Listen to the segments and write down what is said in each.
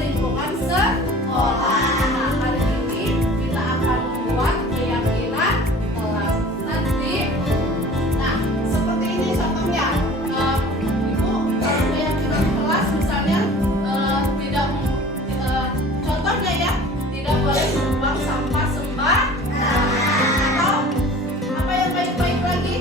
lingkungan sekolah. Nah, kali ini kita akan membuat keyakinan kelas. Nanti, nah seperti ini contohnya. Ibu keyakinan kelas misalnya tidak, contohnya ya, tidak boleh membuang sampah sembarangan. Atau apa yang baik-baik lagi?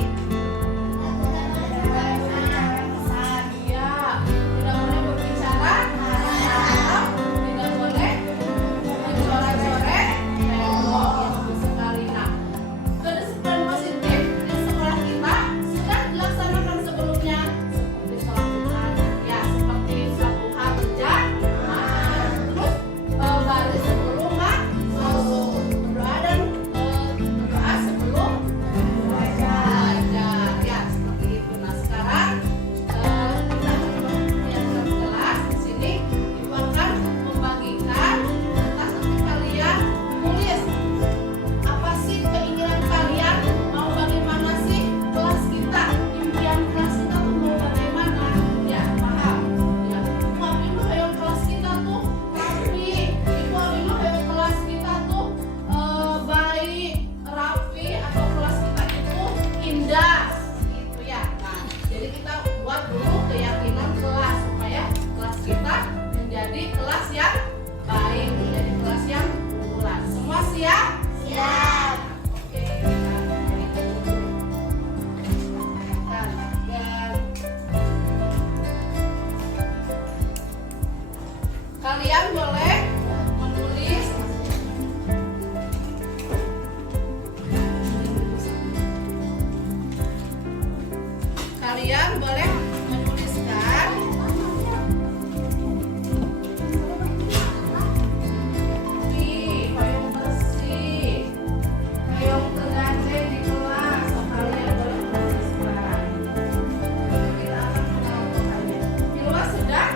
Kalian boleh menulis menuliskan hoyong bersih, hoyong tergace di kelas. Kalian boleh menuliskan. Kita akan mengelompokkannya. Di luar sudah?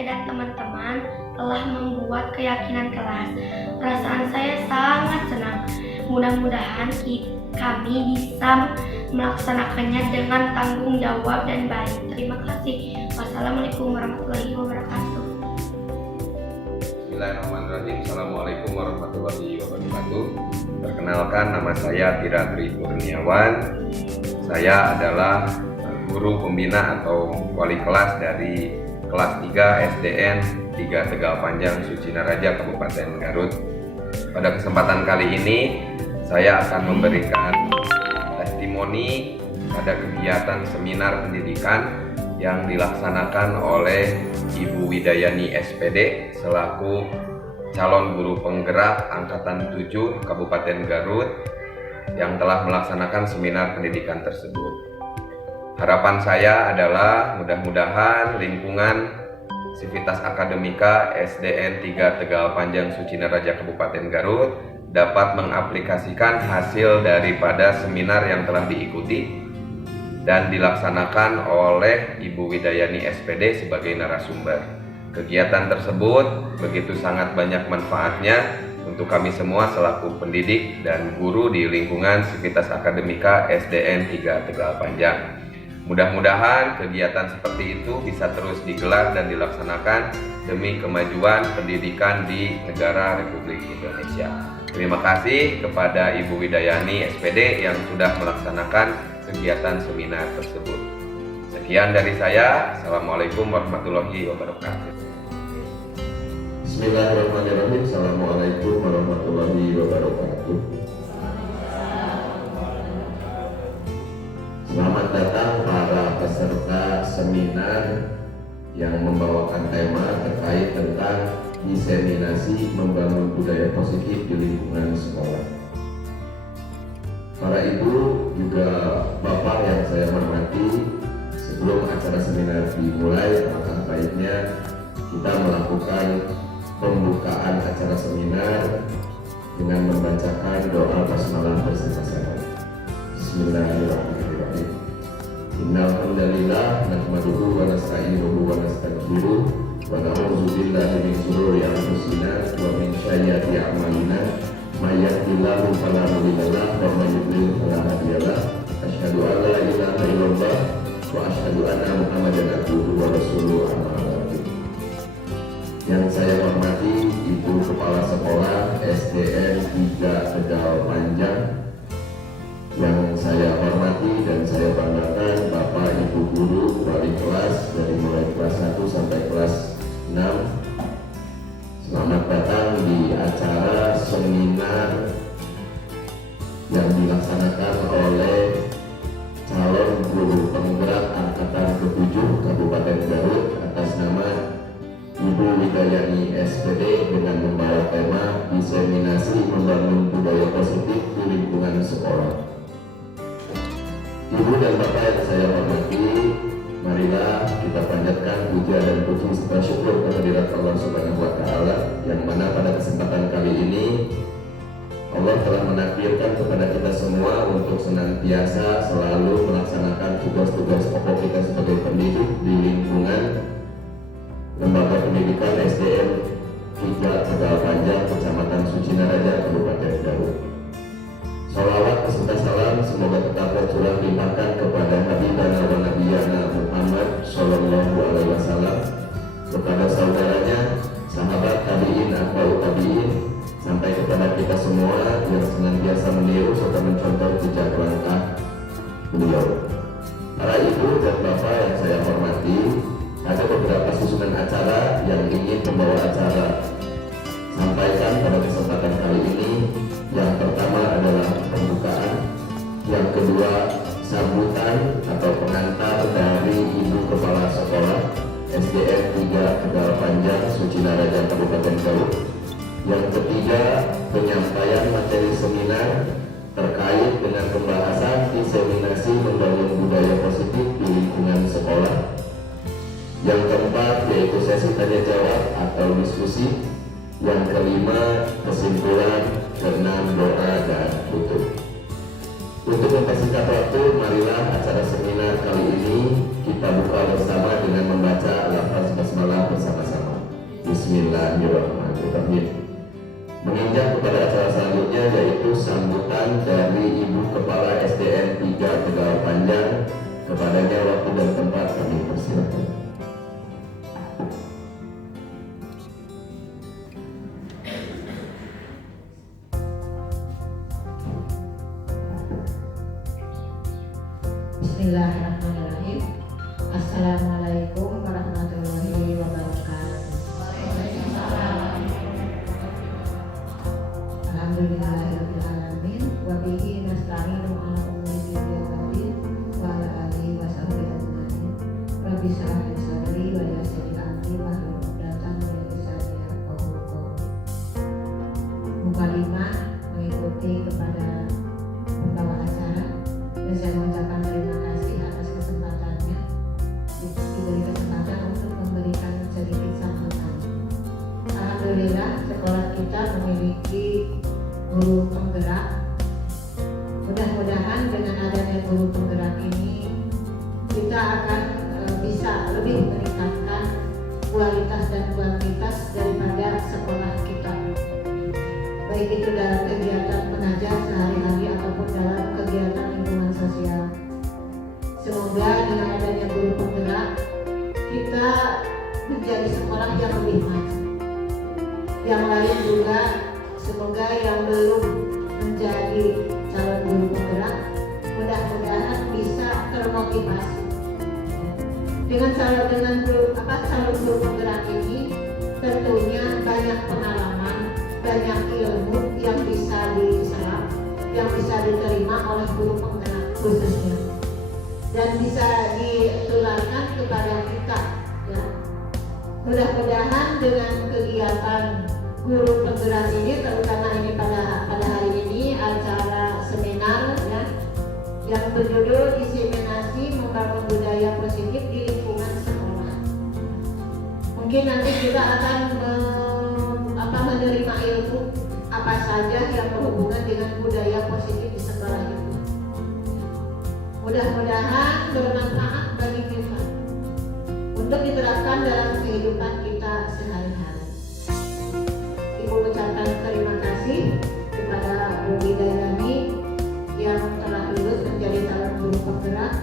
saya dan teman-teman telah membuat keyakinan kelas. Perasaan saya sangat senang. Mudah-mudahan kami bisa melaksanakannya dengan tanggung jawab dan baik. Terima kasih. Wassalamualaikum warahmatullahi wabarakatuh. Bismillahirrahmanirrahim. Assalamualaikum warahmatullahi wabarakatuh. Perkenalkan, nama saya Tiratri Kurniawan. Saya adalah guru pembina atau wali kelas dari kelas 3 SDN 3 Tegal Panjang Sucinaraja Kabupaten Garut. Pada kesempatan kali ini saya akan memberikan testimoni pada kegiatan seminar pendidikan yang dilaksanakan oleh Ibu Widayani SPD selaku calon guru penggerak Angkatan 7 Kabupaten Garut yang telah melaksanakan seminar pendidikan tersebut. Harapan saya adalah mudah-mudahan lingkungan Sivitas Akademika SDN 3 Tegal Panjang Sucinaraja Kabupaten Garut dapat mengaplikasikan hasil daripada seminar yang telah diikuti dan dilaksanakan oleh Ibu Widayani SPD sebagai narasumber. Kegiatan tersebut begitu sangat banyak manfaatnya untuk kami semua selaku pendidik dan guru di lingkungan Sivitas Akademika SDN 3 Tegal Panjang. Mudah-mudahan kegiatan seperti itu bisa terus digelar dan dilaksanakan demi kemajuan pendidikan di negara Republik Indonesia. Terima kasih kepada Ibu Widayani SPD yang sudah melaksanakan kegiatan seminar tersebut. Sekian dari saya. Assalamualaikum warahmatullahi wabarakatuh. Bismillahirrahmanirrahim. Assalamualaikum warahmatullahi wabarakatuh. Selamat datang para peserta seminar yang membawakan tema terkait tentang diseminasi membangun budaya positif di lingkungan sekolah. Para ibu juga bapak yang saya hormati, sebelum acara seminar dimulai, alangkah baiknya kita melakukan pembukaan acara seminar dengan membacakan doa basmalah bersama-sama. Bismillahirrahmanirrahim. Innal hamdalillah nahmaduhu wa nasta'inuhu wa nastaghfiruh wa na'udzu billahi min shururi anfusina wa min sayyiati a'malina may yahdihillahu fala mudilla lahu wa may yudlil fala hadiya lahu. Asyhadu an la ilaha illallah wa asyhadu anna Muhammadan abduhu wa rasuluhu amma ba'du. Yang saya hormati Ibu Kepala Sekolah SDN 3 Tegal Panjang, yang saya hormati dan saya banggakan Bapak Ibu Guru wali kelas dari mulai kelas 1 sampai kelas 6. Selamat datang di acara seminar yang dilaksanakan oleh calon guru penggerak Angkatan ke-7 Kabupaten Garut atas nama Ibu Widayani SPD dengan membawa tema diseminasi membangun budaya positif di lingkungan sekolah. Ibu dan Bapak yang saya hormati, marilah kita panjatkan puja dan puji serta syukur kehadirat Allah Subhanahu wa Ta'ala, yang mana pada kesempatan kali ini Allah telah menakdirkan kepada kita semua untuk senantiasa selalu melaksanakan tugas-tugas pokok kita sebagai pendidik di lingkungan Lembaga Pendidikan SDN 3 Tegal Panjang, Kecamatan Sucinaraja, Kabupaten Garut. Salawat beserta salam semoga tetap tercurah limpahkan kepada Habibana wa Nabiyana Muhammad Sallallahu Alaihi Wasallam, kepada saudaranya, sahabat tabiin, atba'ut tabiin, sampai kepada kita semua yang senantiasa meniru serta mencontoh jejak langkah beliau. Para ibu dan bapak yang saya hormati, ada beberapa susunan acara yang ingin membawa acara sampaikan pada kesempatan kali ini. Yang pertama adalah pembukaan, yang kedua sambutan atau pengantar dari Ibu Kepala Sekolah SDN 3 Tegal Panjang Sucinaraja Kabupaten Garut, yang ketiga penyampaian materi seminar terkait dengan pembahasan diseminasi membangun budaya positif di lingkungan sekolah, yang keempat yaitu sesi tanya jawab atau diskusi, yang kelima kesimpulan, keenam doa dan tutup. Untuk mempersingkat waktu, marilah acara seminar kali ini kita buka bersama dengan membaca lafaz basmalah bersama-sama. Bismillahirrahmanirrahim. Menginjak kepada acara selanjutnya yaitu sambutan dari Ibu Kepala SDN 3 Tegal Panjang. Kepadanya waktu dan tempat kami persilakan. Bismillahirrahmanirrahim. Assalamualaikum warahmatullahi wabarakatuh. Alhamdulillahirrahmanirrahim. Wa bihi nasta'inu ala umuri dunya waddin wa ala alihi wa sahbihi ajma'in. Rabbi shrah li sadri wa yassir li amri wahlul 'uqdatam min lisani yafqahu qawli. Mukadimah mengikuti kepada pembawa acara, dan saya mengucapkan terima kasih atas kesempatannya diberi kesempatan untuk memberikan sedikit sambutan. Alhamdulillah sekolah kita memiliki guru penggerak. Mudah-mudahan dengan adanya guru penggerak ini kita akan bisa lebih meningkatkan kualitas dan kuantitas daripada sekolah kita, baik itu dalam kegiatan mengajar sehari-hari ataupun dalam kegiatan lingkungan sosial. Semoga dengan adanya guru penggerak kita menjadi sekolah yang lebih maju. Yang lain juga semoga yang belum menjadi calon guru penggerak mudah-mudahan bisa termotivasi. Dengan calon guru penggerak ini tentunya banyak pengalaman, banyak ilmu yang bisa diserap, yang bisa diterima oleh guru penggerak khususnya, dan bisa ditularkan kepada kita. Ya. Mudah-mudahan dengan kegiatan guru penggerak ini, terutama ini pada hari ini acara seminar ya, yang berjudul diseminasi membangun budaya positif di lingkungan sekolah. Mungkin nanti kita akan menerima ilmu apa saja yang berhubungan dengan budaya positif di sekolah itu. Mudah-mudahan bermanfaat bagi kita untuk diterapkan dalam kehidupan kita sehari-hari. Ibu ucapkan terima kasih kepada Bu Widayani yang telah lulus menjadi calon guru penggerak.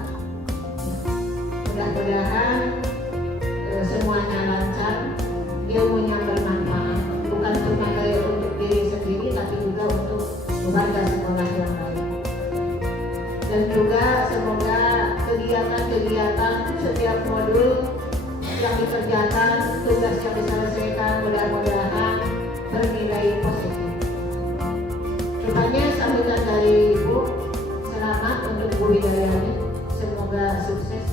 Mudah-mudahan semuanya lancar, ilmunya bermanfaat, bukan cuma untuk diri sendiri tapi juga untuk warga sekolah yang lain. Dan juga semoga kegiatan-kegiatan setiap modul yang dikerjakan, tugas yang diselesaikan mudah-mudahan bernilai positif. Rupanya sambutan dari Ibu, selamat untuk Bu Widayani, semoga sukses.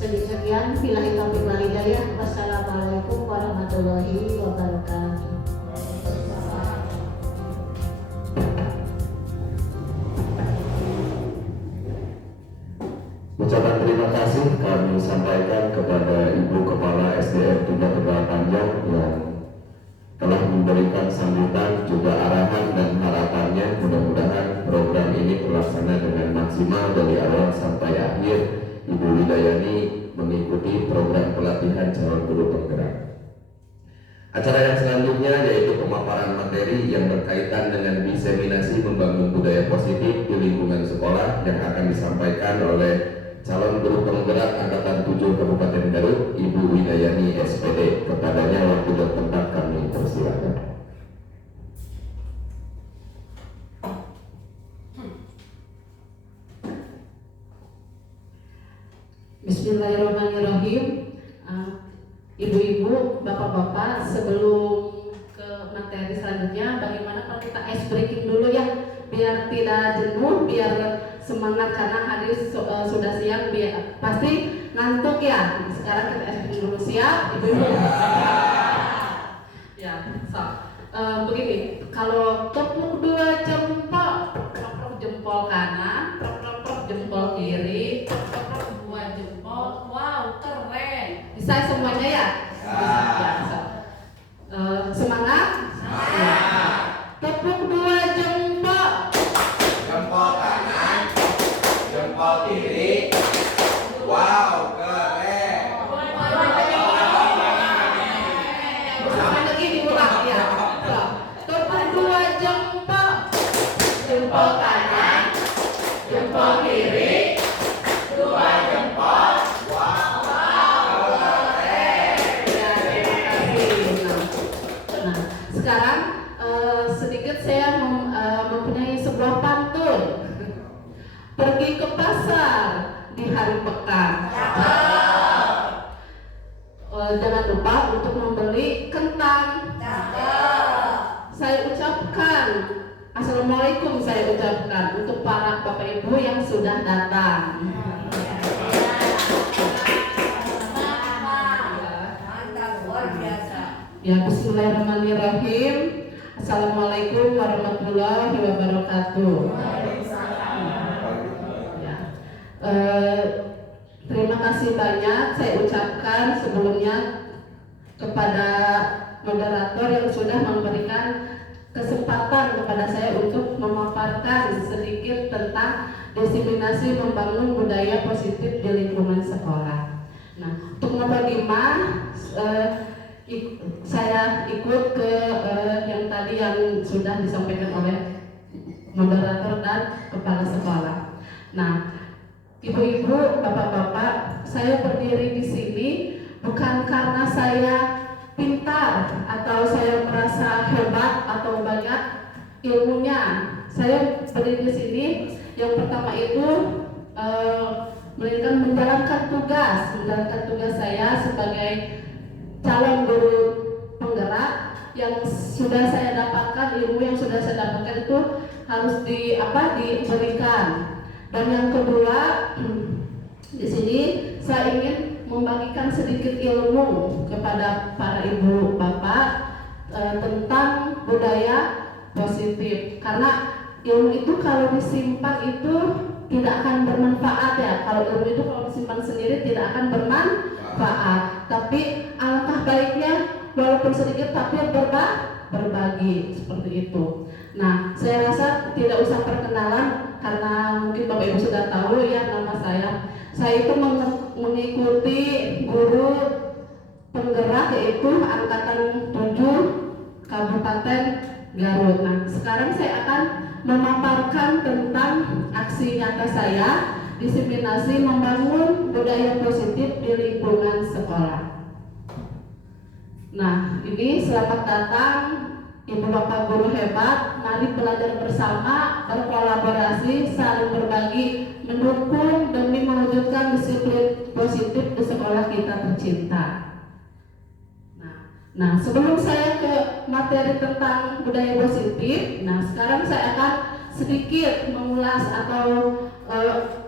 Sekian, billahi taufiq wal hidayah. Wassalamualaikum warahmatullahi wabarakatuh. Ucapan terima kasih kami sampaikan kepada Ibu Kepala SDN 3 Tegal Panjang yang telah memberikan sambutan juga arahan dan harapannya. Mudah-mudahan program ini terlaksana dengan maksimal dari awal sampai akhir. Ibu Widayani mengikuti program pelatihan calon guru penggerak. Acara yang selanjutnya yaitu pemaparan materi yang berkaitan dengan diseminasi membangun budaya positif di lingkungan sekolah yang akan disampaikan oleh calon guru penggerak Angkatan 7 Kabupaten Garut, Ibu Widayani SPD. Kepadanya waktu dan tempat kami persilakan. Bismillahirrahmanirrahim. Ibu-ibu, bapak-bapak, sebelum ke materi selanjutnya, bagaimana kalau kita ice breaking dulu ya, biar tidak jenuh, biar semangat karena hari sudah siang, biar pasti ngantuk ya. Sekarang kita ice breaking dulu, siap, ibu-ibu? Ya, so begini, kalau tepuk dua jempol, jempol kanan, jempol kiri, dua jempol, wow keren. Bisa semuanya ya? Bisa. Semangat? Ya. Tepuk dua jempol. Jempol kanan, jempol kiri. Wow, keren. Ulangi lagi. Nah, sekarang sedikit saya mempunyai sebuah pantun. Pergi ke pasar di hari pekan. Jangan lupa untuk membeli kentang. Saya ucapkan Assalamualaikum, saya ucapkan untuk para bapak ibu yang sudah datang. Ya, bismillahirrahmanirrahim. Assalamualaikum warahmatullahi wabarakatuh. Ya. Terima kasih banyak saya ucapkan sebelumnya kepada moderator yang sudah memberikan kesempatan kepada saya untuk memaparkan sedikit tentang diseminasi membangun budaya positif di lingkungan sekolah. Nah, untuk membagi saya ikut ke yang tadi yang sudah disampaikan oleh moderator dan kepala sekolah. Nah, ibu-ibu, bapak-bapak, saya berdiri di sini bukan karena saya pintar atau saya merasa hebat atau banyak ilmunya. Saya berdiri di sini yang pertama itu melainkan menjalankan tugas saya sebagai calon guru penggerak yang sudah saya dapatkan, ilmu yang sudah saya dapatkan itu harus diberikan. Dan yang kedua, di sini saya ingin membagikan sedikit ilmu kepada para ibu bapak tentang budaya positif. Karena ilmu itu kalau disimpan itu tidak akan bermanfaat ya. Kalau ilmu itu kalau disimpan sendiri tidak akan bermanfaat. Tapi alangkah baiknya walaupun sedikit tapi berbagi seperti itu. Nah, saya rasa tidak usah perkenalan karena mungkin Bapak Ibu sudah tahu ya nama saya. Saya itu mengikuti guru penggerak yaitu angkatan 7 Kabupaten Garut. Nah, sekarang saya akan memaparkan tentang aksi nyata saya diseminasi membangun budaya positif di lingkungan sekolah. Nah, ini selamat datang Ibu Bapak guru hebat, mari belajar bersama, berkolaborasi, saling berbagi, mendukung demi mewujudkan disiplin positif di sekolah kita tercinta. Nah, sebelum saya ke materi tentang budaya positif, nah sekarang saya akan sedikit mengulas atau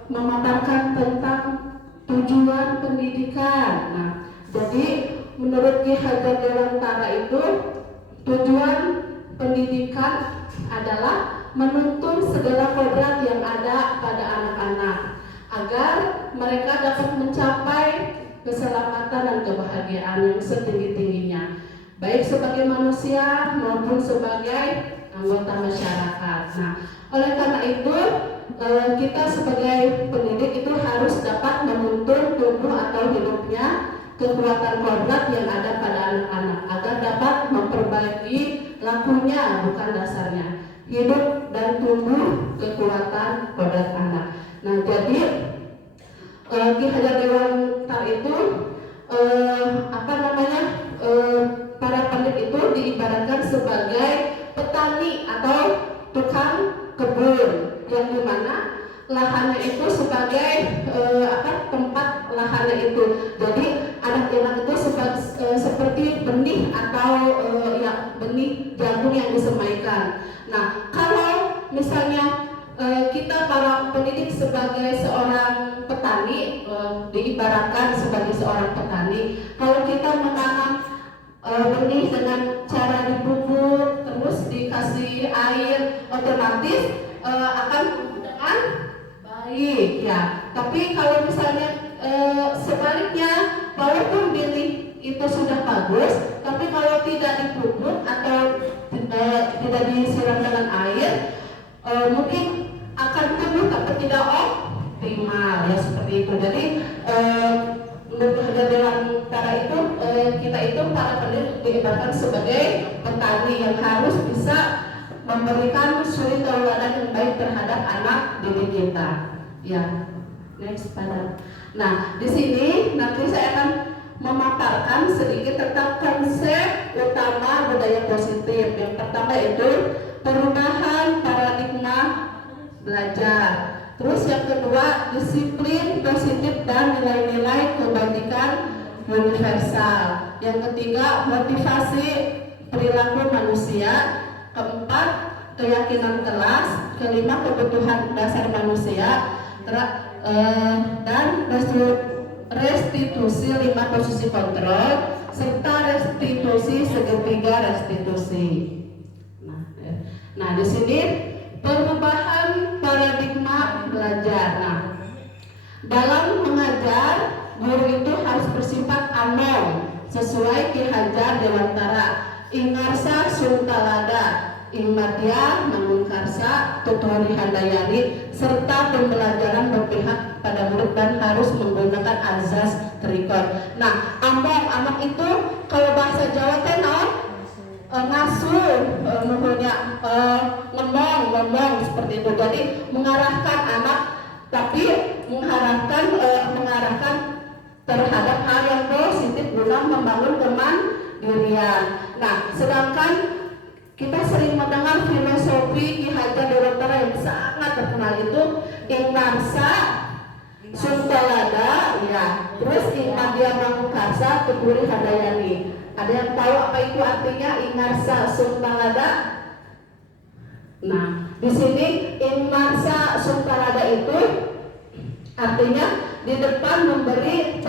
memaparkan tentang tujuan pendidikan. Nah, jadi menurut Ki Hajar Dewantara itu tujuan pendidikan adalah menuntun segala kodrat yang ada pada anak-anak agar mereka dapat mencapai keselamatan dan kebahagiaan yang setinggi-tingginya, baik sebagai manusia maupun sebagai anggota masyarakat. Nah, oleh karena itu kita sebagai pendidik itu harus dapat menuntun tumbuh atau hidupnya kekuatan kodrat yang ada pada anak-anak agar dapat memperbaiki lakunya, bukan dasarnya, hidup dan tumbuh kekuatan kodrat anak. Nah, jadi Ki Hajar Dewantara itu para pendidik itu diibaratkan sebagai petani atau tukang kebun yang dimana lahannya itu sebagai tempat lahannya itu. Jadi anak-anak itu seperti benih atau benih jagung yang disemaikan. Nah, kalau misalnya kita para pendidik sebagai seorang petani, diibaratkan sebagai seorang petani, kalau kita menanam benih dengan cara dipupuk terus dikasih air, otomatis akan dengan baik ya. Tapi kalau misalnya sebaliknya, walaupun benih itu sudah bagus, tapi kalau tidak dipupuk atau tidak disiram dengan air, mungkin akan tumbuh tapi tidak optimal ya, seperti itu. Jadi menurut Hajar Dewantara itu kita itu para pendidik diibaratkan sebagai petani yang harus bisa memberikan suri tauladan yang baik terhadap anak didik kita. Ya, next pada. Nah, di sini nanti saya akan memaparkan sedikit tentang konsep utama budaya positif. Yang pertama itu perubahan paradigma belajar. Terus yang kedua, disiplin positif dan nilai-nilai kebajikan universal. Yang ketiga, motivasi perilaku manusia. Keempat, keyakinan kelas. Kelima, kebutuhan dasar manusia. Dan restitusi 5 posisi kontrol serta restitusi segitiga restitusi. Nah, di sini perubahan paradigma belajar. Nah, dalam mengajar, guru itu harus bersifat anon sesuai Ki Hajar Dewantara, Ingarsa Suntalada, Ingmadya Mangunkarsa, Tuturi Handayani, serta pembelajaran berpihak pada murid dan harus menggunakan azas trikon. Nah, anak itu kalau bahasa Jawa teh ngasuh, ngomong seperti itu. Jadi mengarahkan anak, tapi mengarahkan terhadap hal yang positif guna membangun kemandirian. Nah, sedangkan kita sering mendengar filosofi Ki Hajar Dewantara yang sangat terkenal itu Ingarsa Suntalada, ya. Terus Ingmadya Mangunkarsa, Tuturi Handayani. Ada yang tahu apa itu artinya Ingarsa Suntalada? Nah, di sini Ingarsa Suntalada itu artinya di depan memberi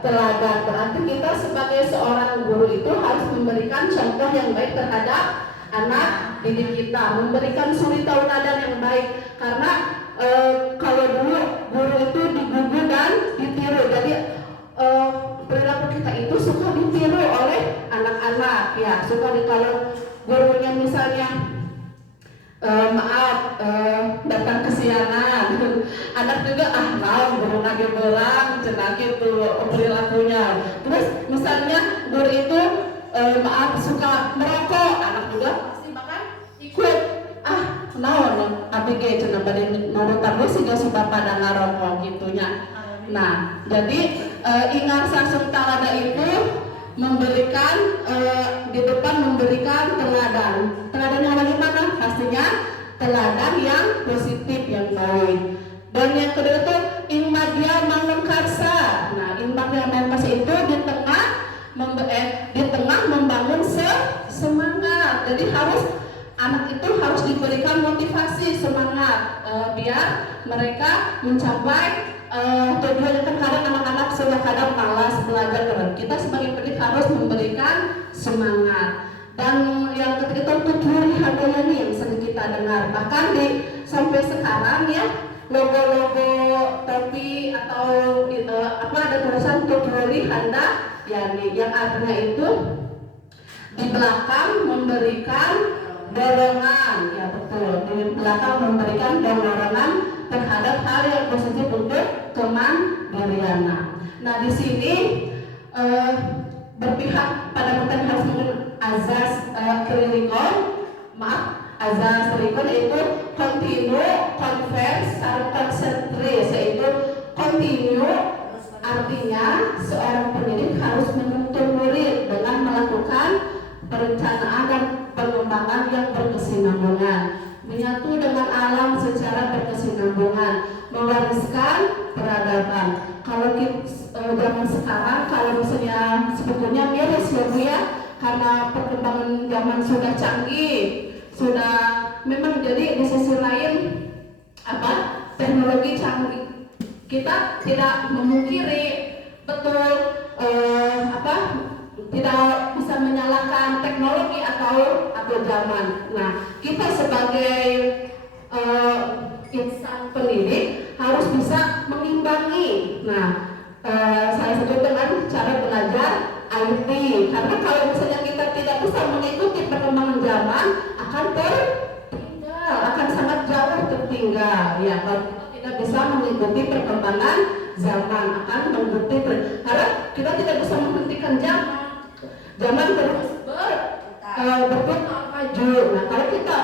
teladan. Berarti kita sebagai seorang guru itu harus memberikan contoh yang baik terhadap anak didik kita, memberikan suri tauladan yang baik. Karena kalau dulu guru itu digugu dan ditiru, jadi perilaku kita itu suka ditiru oleh anak-anak, ya. Suka kalau gurunya misalnya datang kesiangan, anak juga guru lagi belang, cenah gitu perilakunya. Terus misalnya guru itu suka merokok, anak juga pasti bahkan ikut naon abg cenah bade nurutan we siga si bapa da ngarokok gitunya. Nah, jadi Ingarsa Suntalada itu memberikan di depan memberikan teladan. Teladan yang bagaimana? Pastinya teladan yang positif, yang baik. Dan yang kedua itu Ingmadya Mangunkarsa. Nah, Ingmadya Mangunkarsa itu di tengah membangun semangat. Jadi anak itu harus diberikan motivasi, semangat biar mereka mencapai tujuannya. Kan kadang anak-anak sudah kadang malas belajar, kita sebagai pendidik harus memberikan semangat. Dan yang ketiga itu Tuturi Handayani yang sering kita dengar, bahkan sampai sekarang ya, logo-logo topi atau ada tulisan Tuturi Handayani yang artinya itu di belakang memberikan dorongan, ya betul, di belakang memberikan dorongan terhadap hal yang positif untuk kemandirian. Nah, di sini berpihak pada bukan harus menggunakan azas azas trikon itu continue, converse, concentris, yaitu continue artinya seorang pendidik harus menuntun murid dengan melakukan perencanaan dan pengembangan yang berkesinambungan, menyatu dengan alam secara berkesinambungan, mewariskan peradaban. Kalau zaman sekarang, kalau misalnya sebetulnya miris ya Bu ya, karena perkembangan zaman sudah canggih, sudah memang jadi di sisi lain teknologi canggih. Kita tidak memungkiri betul tidak bisa menyalahkan teknologi atau zaman. Nah, kita sebagai insan pendidik harus bisa mengimbangi. Nah, saya sebut dengan cara belajar IT. Karena kalau misalnya kita tidak bisa mengikuti perkembangan zaman, akan tertinggal, akan sangat jauh tertinggal. Ya, kalau kita tidak bisa mengikuti perkembangan zaman, akan mengikuti karena kita tidak bisa menghentikan zaman. Zaman terus berputar maju. Nah, kalau kita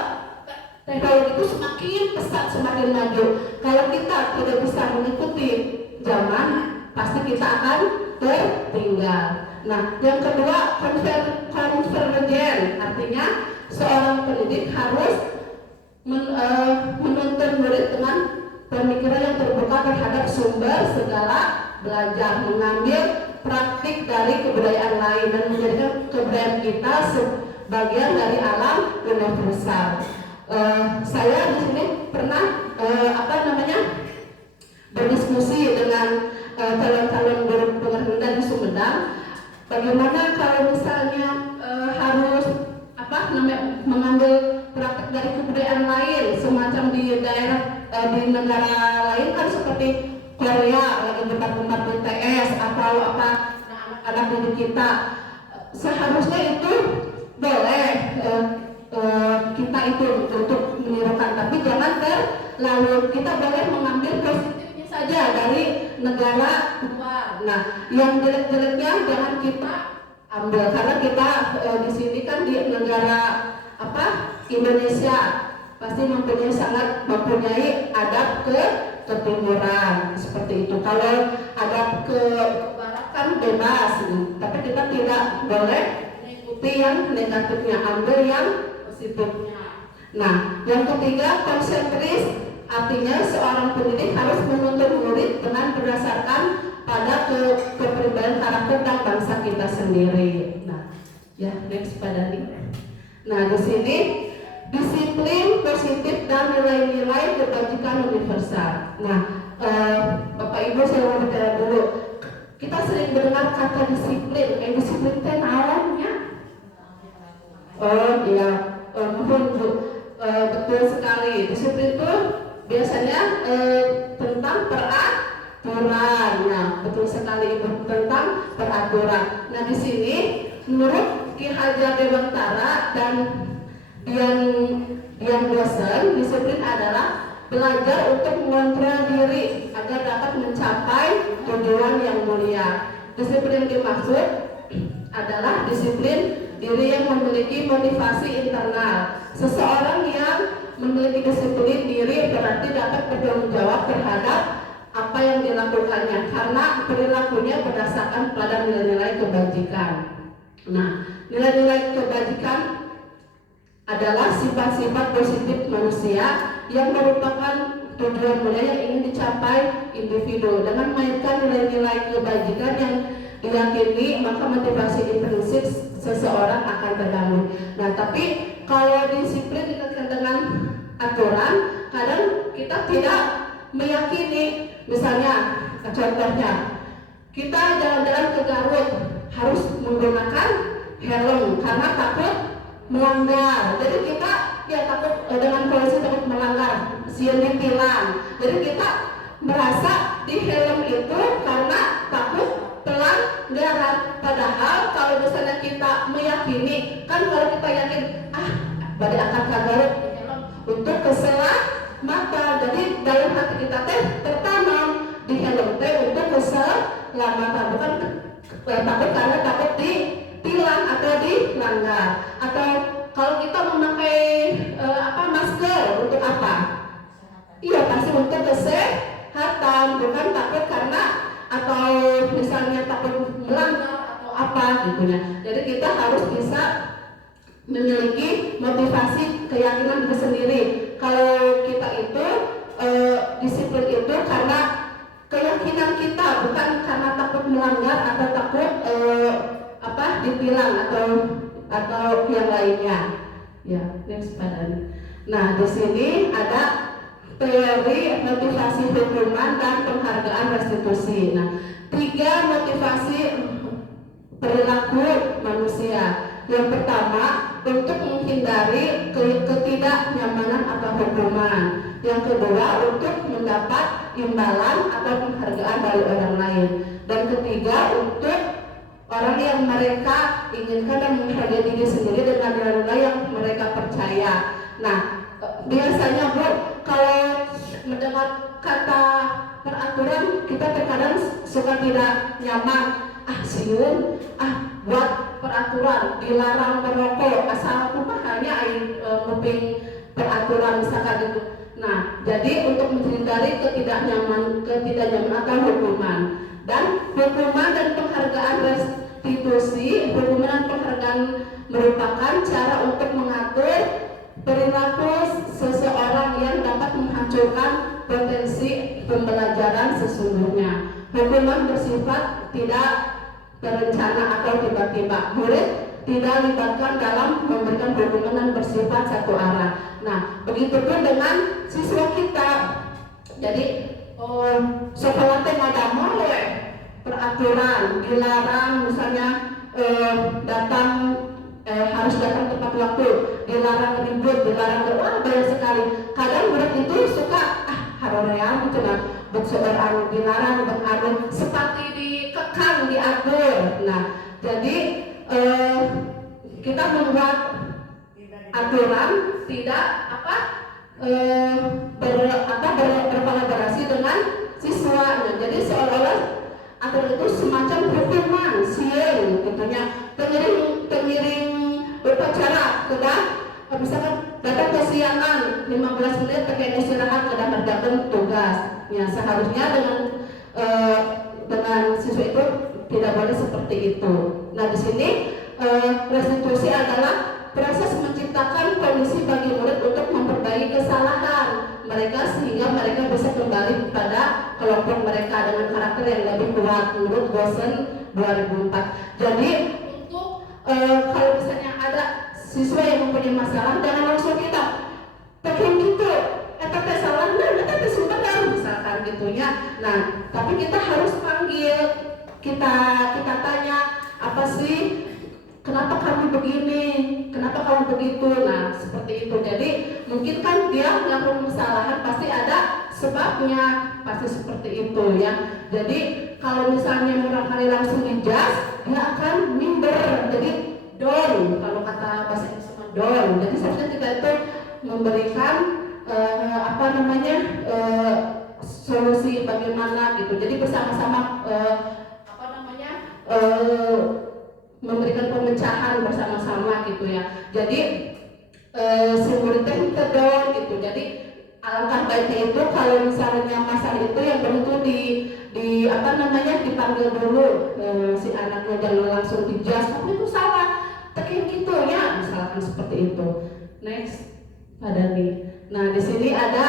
teknologi itu semakin pesat, semakin maju. Kalau kita tidak bisa mengikuti zaman, pasti kita akan tertinggal. Nah, yang kedua, konvergen, artinya seorang pendidik harus menuntun murid dengan pemikiran yang terbuka terhadap sumber segala belajar, mengambil praktik dari kebudayaan lain dan menjadikan kebudayaan kita sebagian dari alam universal. Saya di sini pernah berdiskusi dengan calon-calon guru rendah di Sumedang. Bagaimana kalau misalnya harus mengambil praktik dari kebudayaan lain, semacam di daerah di negara lain kan seperti Korea lagi tempat-tempat BTS atau anak didik kita, seharusnya itu boleh kita itu untuk menirukan, tapi jangan terlalu. Kita boleh mengambil positifnya saja dari negara luar. Nah, yang jelek-jeleknya jangan kita ambil, karena kita di sini kan di negara Indonesia pasti mempunyai adab ke ketimuran seperti itu. Kalau adab ke barat kan bebas, tapi kita tidak boleh mengikuti yang negatifnya, ambil yang positifnya. Nah, yang ketiga, konsentris, artinya seorang pendidik harus menuntun murid dengan berdasarkan pada kepribadian karakter dan bangsa kita sendiri. Nah, ya next pada ini. Nah, di sini disiplin positif dan nilai-nilai kebajikan universal. Nah, Bapak Ibu saya mau bicara dulu. Kita sering mendengar kata disiplin. Disiplin itu naonnya? Oh iya, betul sekali. Disiplin itu biasanya tentang peraturan. Nah, betul sekali Ibu, tentang peraturan. Nah, di sini menurut Ki Hajar Dewantara dan Dian Dosen, disiplin adalah belajar untuk mengontrol diri agar dapat mencapai tujuan yang mulia. Disiplin dimaksud adalah disiplin diri yang memiliki motivasi internal. Seseorang yang memiliki disiplin diri berarti dapat bertanggung jawab terhadap apa yang dilakukannya karena perilakunya berdasarkan pada nilai-nilai kebajikan. Nah, nilai-nilai kebajikan adalah sifat-sifat positif manusia yang merupakan tujuan mulia yang ingin dicapai individu. Dengan memainkan nilai-nilai kebajikan yang diyakini, maka motivasi intrinsik seseorang akan terbangun. Nah, tapi kalau disiplin dikaitkan dengan aturan, kadang kita tidak meyakini. Misalnya, contohnya, kita jalan-jalan ke Garut harus menggunakan helm karena takut melanggar. Jadi kita takut dengan polisi, takut melanggar, sian ditilang. Jadi kita merasa di helm itu karena takut pelanggaran. Padahal kalau misalnya kita meyakini, kan kalau kita yakin bade akan ke Garut untuk keselamatan. Jadi dalam hati kita tertanam di helm untuk keselamatan, bukan takut karena takut ditilang atau dilanggar. Atau kalau kita memakai masker untuk apa? Iya, pasti untuk kesehatan, bukan takut karena atau misalnya takut melanggar atau apa gitu ya. Jadi kita harus bisa memiliki motivasi keyakinan diri sendiri. Kalau kita itu disiplin itu karena keyakinan kita, bukan karena takut melanggar atau takut ditilang atau yang lainnya. Ya, next pada. Nah, di sini ada teori motivasi hukuman dan penghargaan restitusi. Nah, 3 motivasi perilaku manusia. Yang pertama, untuk menghindari ketidaknyamanan atau hukuman. Yang kedua, untuk mendapat imbalan atau penghargaan dari orang lain. Dan ketiga, untuk orang yang mereka inginkan dan menghargai diri sendiri dengan nilai yang mereka percaya. Nah, biasanya Bu, kalau mendengar kata peraturan, kita terkadang suka tidak nyaman. Siun, buat peraturan dilarang merokok, asal kumaha hanya nguping peraturan misalkan gitu. Nah, jadi untuk menghindari ketidaknyamanan atau hukuman dan penghargaan restitusi, hukuman dan penghargaan merupakan cara untuk mengatur perilaku seseorang yang dapat menghancurkan potensi pembelajaran sesungguhnya. Hukuman bersifat tidak terencana atau tiba-tiba. Murid tidak libatkan dalam memberikan hukuman dan bersifat satu arah. Nah, begitu pun dengan siswa kita. Jadi sekolah teh ada mulai peraturan dilarang misalnya harus datang tepat waktu, dilarang ribut, dilarang banyak sekali. Kadang murid itu suka harorean gitu nah, seorang dilarang berarti seperti dikekang diatur. Nah, jadi kita membuat aturan tidak berkolaborasi dengan siswa. Nah, jadi seolah-olah aturan itu semacam hukuman siang gitunya. Pengiring upacara sudah misalkan datang kesiangan 15 menit pakai istirahat sudah mengerjakan tugas. Ya, seharusnya dengan siswa itu tidak boleh seperti itu. Nah, di sini restitusi adalah proses menciptakan kondisi bagi murid untuk memperbaiki kesalahan mereka sehingga mereka bisa kembali kepada kelompok mereka dengan karakter yang lebih kuat menurut Gosen 2004. Jadi untuk kalau misalnya ada siswa yang mempunyai masalah, jangan langsung kita pengen gitu, teh salah, teh sebentar misalkan gitunya. Nah, tapi kita harus panggil, kita tanya apa sih, kenapa kamu begini, kenapa kamu begitu. Nah, seperti itu. Jadi mungkin kan dia melakukan kesalahan pasti ada sebabnya, pasti seperti itu ya. Jadi kalau misalnya murah kali langsung dijudge, dia akan minder, jadi down, kalau kata bahasa Inggris down. Jadi seharusnya kita itu memberikan solusi bagaimana gitu. Jadi bersama-sama memberikan pemecahan bersama-sama gitu ya. Jadi si muridnya kita down gitu. Jadi alangkah baiknya itu kalau misalnya masalah itu yang perlu dipanggil dulu si anaknya, jangan langsung dijudge, tapi itu salah, tekin gitu ya, misalkan seperti itu. Next, ada nih. Nah, di sini ada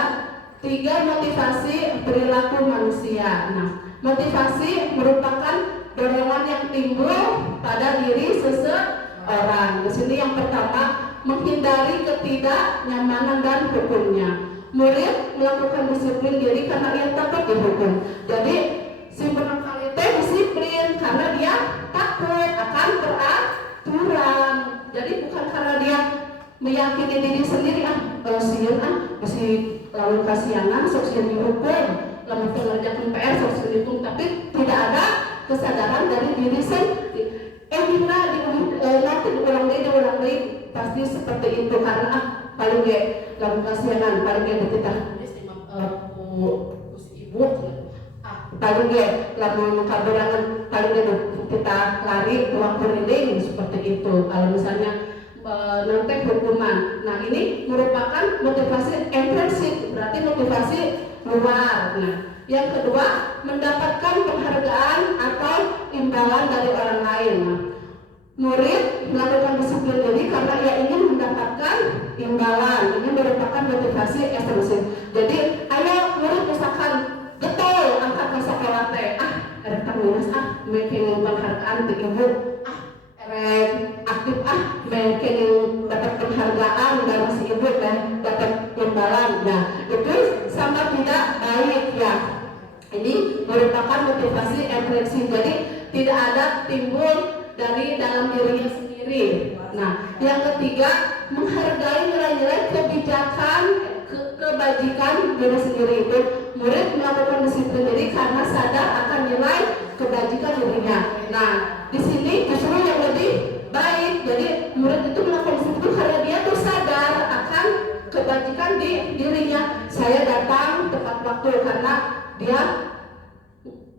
3 motivasi perilaku manusia. Nah, motivasi merupakan dorongan yang timbul pada diri seseorang. Di sini yang pertama, menghindari ketidaknyamanan dan hukumnya. Murid melakukan disiplin diri karena ia takut dihukum. Jadi si barangkali disiplin karena dia takut akan peraturan. Jadi bukan karena dia meyakini diri sendiri mesti lalu kasihanan sosial dihukum, lalu mengerjakan PR sosial dihukum, tapi tidak ada kesadaran dari diri sendiri. Nanti diulang lagi pasti seperti itu karena paling lalu kasihanan, paling kita ibu paling lalu kaburangan, paling kita lari uang berliling seperti itu. Kalau misalnya nanti hukuman, nah ini merupakan motivasi intrinsik, berarti motivasi luar. Nah, yang kedua, mendapatkan penghargaan atau imbalan dari orang lain. Nah, murid melakukan disiplin diri karena ia ingin mendapatkan imbalan. Ini merupakan motivasi ekstrinsik. Jadi, ayo murid misalkan betul angkat ke sekolah teh, rekam minus making penghargaan di ibu, aktif making dapat penghargaan dari si ibu dan dapat imbalan. Nah, itu sama tidak baik ya. Ini merupakan motivasi ekstrinsik. Jadi tidak ada timbul dari dalam dirinya sendiri. Nah, yang ketiga, menghargai nilai-nilai kebijakan, kebajikan diri sendiri. Itu murid melakukan disiplin diri karena sadar akan nilai kebajikan dirinya. Nah, di sini justru yang lebih baik. Jadi murid itu melakukan disiplin karena dia tuh sadar akan kebajikan di dirinya. Saya datang tepat waktu karena dia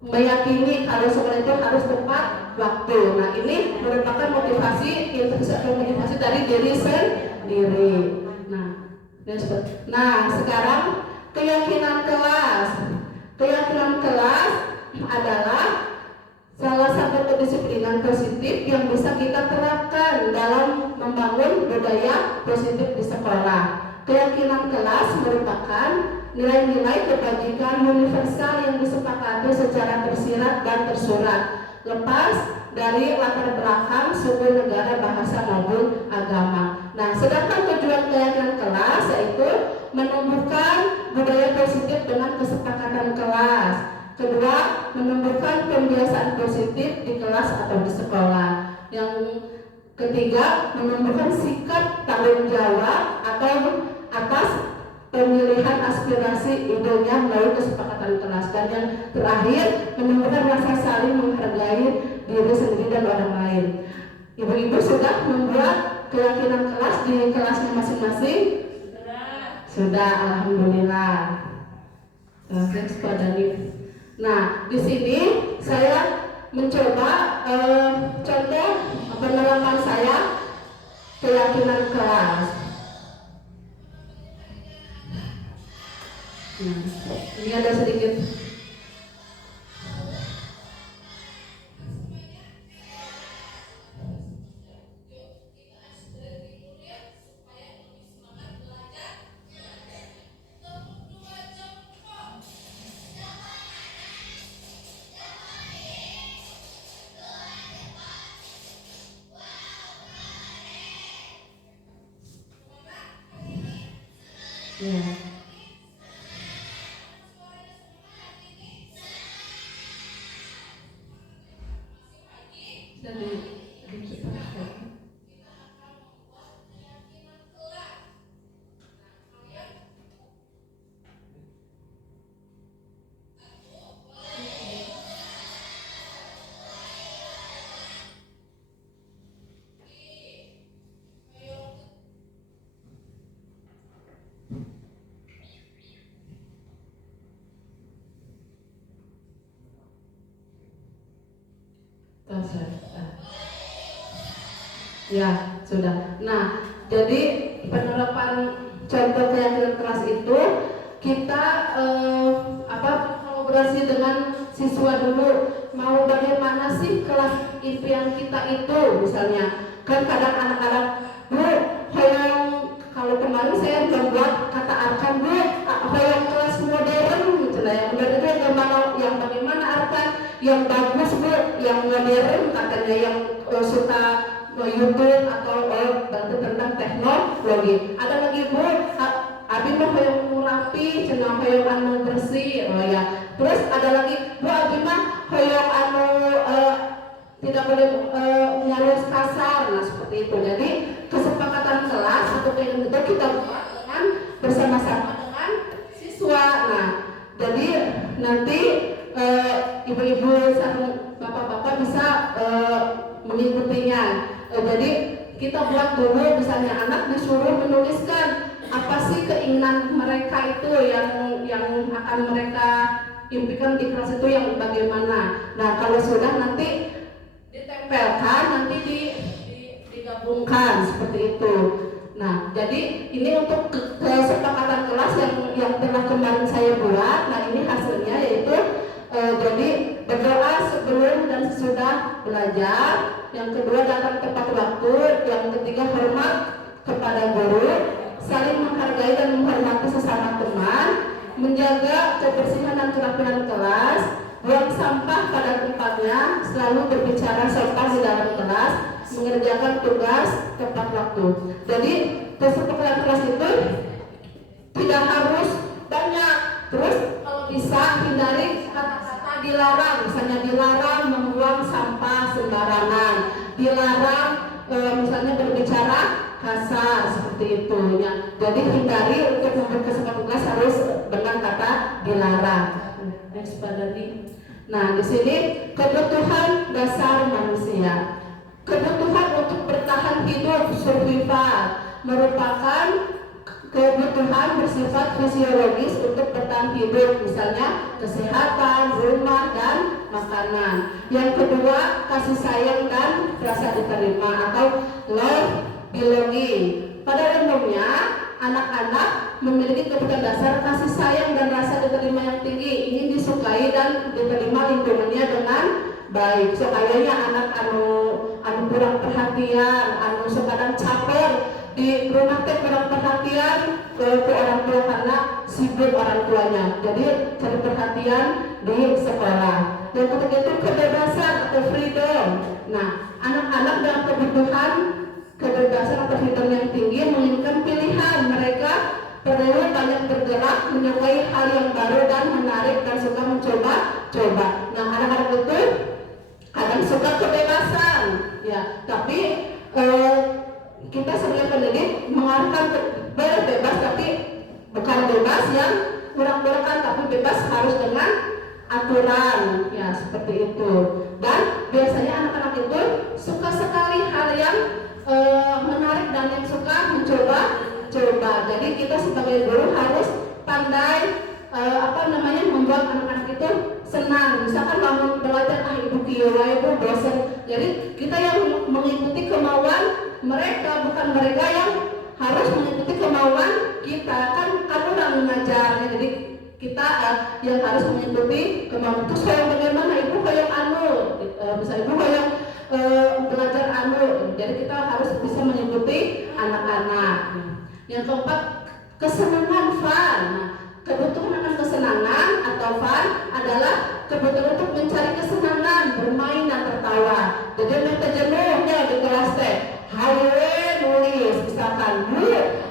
meyakini kalau sekolah itu harus tepat waktu. Nah, ini merupakan motivasi dari diri sendiri. Nah, Nah, sekarang keyakinan kelas. Keyakinan kelas adalah salah satu kedisiplinan positif yang bisa kita terapkan dalam membangun budaya positif di sekolah. Keyakinan kelas merupakan nilai-nilai kebajikan universal yang disepakati secara tersirat dan tersurat, lepas dari latar belakang suku, negara, bahasa maupun agama. Nah, sedangkan tujuan keyakinan kelas yaitu menumbuhkan budaya positif dengan kesepakatan kelas. Kedua, menumbuhkan pembiasaan positif di kelas atau di sekolah. Yang ketiga, menumbuhkan sikap tanggung jawab atau atas pemilihan aspirasi idenya melalui kesepakatan kelas. Dan yang terakhir, menumbuhkan rasa saling menghargai diri sendiri dan orang lain. Ibu-ibu sudah membuat keyakinan kelas di kelasnya masing-masing? Sudah, alhamdulillah. Next pada nih. Nah, di sini saya mencoba contoh penerapan saya keyakinan kelas. Ini ada sedikit. Ya. Ya, sudah. Nah, jadi penerapan contoh keyakinan kelas itu kita kolaborasi dengan siswa dulu. Mau bagaimana sih kelas impian kita itu? Misalnya, kan kadang anak-anak, Bu, hoyong, kalau kemarin saya membuat kata arkan, Bu, hoyong kelas modern, misalnya yang modern itu yang bagaimana arkan? Yang bagus, Bu, yang modern katanya, yang suka YouTube atau bantu tentang teknologi. Ada lagi, Bu, abi mah hoyong rapi, cenah hoyong anu bersih, oh ya. Terus ada lagi, Bu, abi mah hoyong anu tidak boleh nyalus kasar, nah seperti itu. Jadi kesepakatan kelas untuk yang itu kita buat dengan bersama-sama dengan siswa. Nah, jadi nanti ibu-ibu dan bapak-bapak bisa mengikutinya. Jadi kita buat dulu, misalnya anak disuruh menuliskan apa sih keinginan mereka itu yang akan mereka impikan di kelas itu yang bagaimana. Nah, kalau sudah nanti ditempelkan, nanti digabungkan seperti itu. Nah, jadi ini untuk kesepakatan kelas yang telah kemarin saya buat. Nah, ini hasilnya yaitu jadi berdoa sebelum dan sesudah belajar. Yang kedua, datang tepat waktu. Yang ketiga, hormat kepada guru, saling menghargai dan menghormati sesama teman, menjaga kebersihan dan kerapian kelas, buang sampah pada tempatnya, selalu berbicara sopan di dalam kelas, mengerjakan tugas tepat waktu. Jadi kesepakatan kelas itu tidak harus banyak. Terus kalau bisa hindari kata-kata dilarang, misalnya dilarang membuang sampah sembarangan, dilarang misalnya berbicara kasar seperti itu ya. Jadi hindari untuk membuat kesepakatan kelas harus dengan kata dilarang. Next pada ini. Nah, di sini kebutuhan dasar manusia. Kebutuhan untuk bertahan hidup survival merupakan kebutuhan bersifat fisiologis untuk bertahan hidup, misalnya kesehatan, rumah, dan makanan. Yang kedua, kasih sayang dan rasa diterima atau love belonging. Pada umumnya, anak-anak memiliki kebutuhan dasar kasih sayang dan rasa diterima yang tinggi, ingin disukai dan diterima lingkungannya dengan baik. So kayaknya anak anu kurang perhatian, anu sekadang caper di rumah teh kurang perhatian ke orang tua karena sibuk orang tuanya. Jadi cari perhatian di sekolah. Dan ketiga itu kebebasan atau freedom. Nah, anak-anak dalam kebebasan atau freedom yang tinggi menginginkan pilihan. Mereka perlu banyak bergerak, menyukai hal yang baru dan menarik dan suka mencoba-coba. Nah, anak-anak itu kadang suka kebebasan, ya. Tapi kita sebagai pendidik mengarahkan bebas, tapi bukan bebas yang kurang-kurangkan, tapi bebas harus dengan aturan, ya seperti itu. Dan biasanya anak-anak itu suka sekali hal yang menarik dan yang suka mencoba-coba. Jadi kita sebagai guru harus pandai membuat anak-anak itu senang. Misalkan bangun belajar ibu kieu ibu bosan. Jadi kita yang mengikuti kemauan mereka, bukan mereka yang harus mengikuti kemauan kita. Kan kamu yang mengajarnya, jadi kita yang harus mengikuti kemauan. Terus kayak bagaimana ibu kayak bisa ibu kayak belajar jadi kita harus bisa mengikuti anak-anak. Yang keempat, kesenangan fun. Nah, kebutuhan akan kesenangan atau fun adalah kebutuhan untuk mencari kesenangan, bermain dan tertawa. Jadi mereka jenuhnya di kelas teh, nulis misalkan,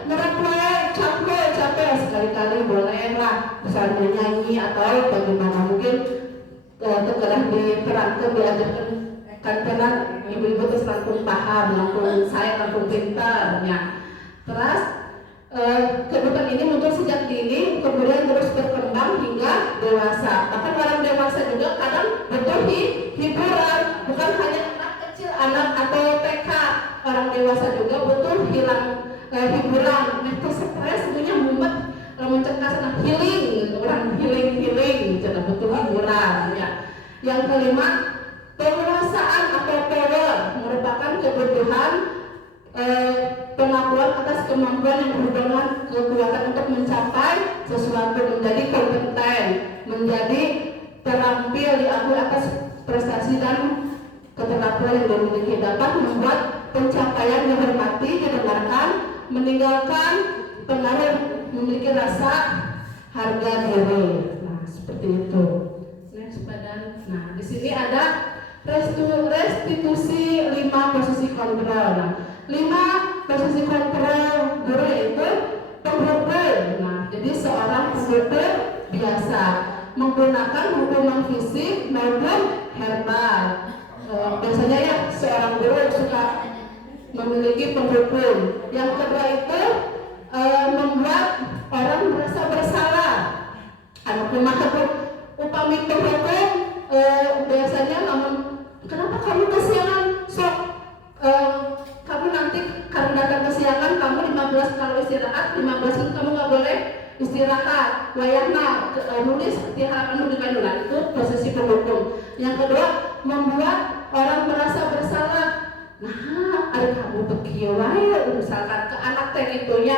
ngerap capek sekali-kali bolehlah, misalnya nyanyi atau bagaimana, mungkin terkadang diterangkan, diajarkan kan ibu-ibu terus langsung paham, langsung saya langsung pintar, ya. Terus kebutuhan ini muncul sejak dini, kemudian terus berkembang hingga dewasa. Bahkan orang dewasa juga kadang butuh hiburan, bukan hanya anak kecil, anak atau TK. Orang dewasa juga butuh hiburan. Itu stres, sebenarnya mumet, mencegah sana healing, orang healing, jadi butuh hiburan. Ya. Yang kelima, penguasaan atau power merupakan kebutuhan pengakuan atas kemampuan yang berhubungan kekuatan untuk mencapai sesuatu, menjadi kompeten, menjadi terampil, diakui atas prestasi dan keterampilan yang dimiliki, dapat membuat pencapaian dihormati, didengarkan, meninggalkan pengaruh, memiliki rasa harga diri. Nah, seperti itu. Nah, di sini ada restitusi 5 posisi kontrol. Nah, 5 posisi kontrol guru yaitu penghubung. Nah, jadi seorang penghubung biasa menggunakan hukuman fisik maupun verbal. Biasanya ya seorang guru suka memiliki penghubung. Yang kedua itu membuat orang merasa bersalah. Upami penghubung biasanya kenapa kamu kesiangan, sok kamu nanti karena datang kesiangan, kamu 15 kalau istirahat 15 menit kamu nggak boleh istirahat, wayahna nulis di halaman di kanulan. Itu posisi penghubung. Yang kedua, membuat orang merasa bersalah. Nah, ada kamu begitu wae, misalkan ke anak teh itunya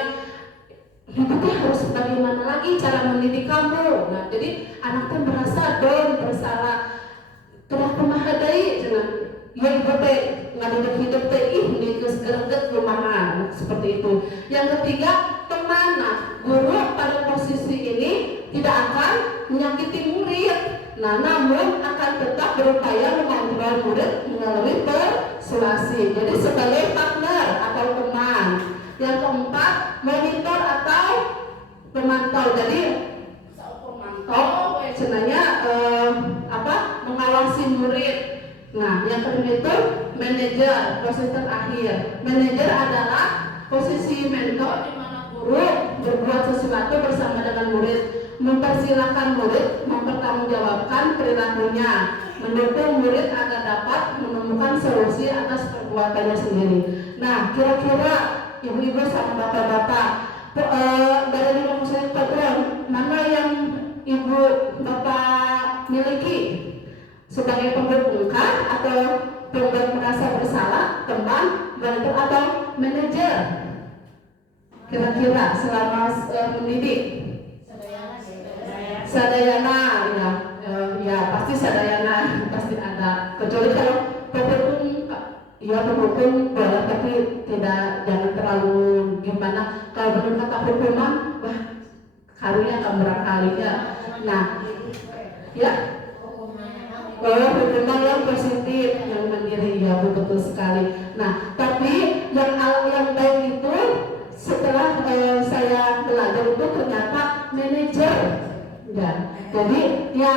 hidupnya harus bagaimana lagi cara mendidik kamu. Nah, jadi anak teh merasa bersalah. Kenapa mahadai jangan ya ibu teh ngadidik hidup teh ini geus greget rumahan, seperti itu. Yang ketiga, teman. Nah, guru pada posisi ini tidak akan menyakiti murid. Nah, namun akan tetap berupaya mengontrol murid melalui persuasi. Jadi sebagai partner atau teman. Yang keempat, monitor atau pemantau. Jadi pemantau sebenarnya mengawasi murid. Nah, yang kelima itu manajer, posisi terakhir. Manajer adalah posisi mentor di mana guru berbuat sesuatu bersama dengan murid, mempersilahkan murid mempertanggungjawabkan perilakunya, mendukung murid agar dapat menemukan solusi atas perbuatannya sendiri. Nah, kira-kira ibu-ibu sama bapak-bapak dari 5 posisi program mana yang ibu bapak miliki? Sebagai penghubungkah atau pembuat merasa bersalah, teman, bantu atau manajer? kira-kira selama mendidik sadayana ya, ya pasti sadayana pasti ada, kecuali kalau berhukum ya berhukum boleh, tapi tidak, jangan terlalu gimana. Kalau menurut kata hukuman, wah karunya akan berkalinya. Nah ya, hukuman yang positif, yang mandiri, ya betul sekali. Nah tapi yang baik itu setelah saya belajar itu ternyata manajer. Ya, jadi ya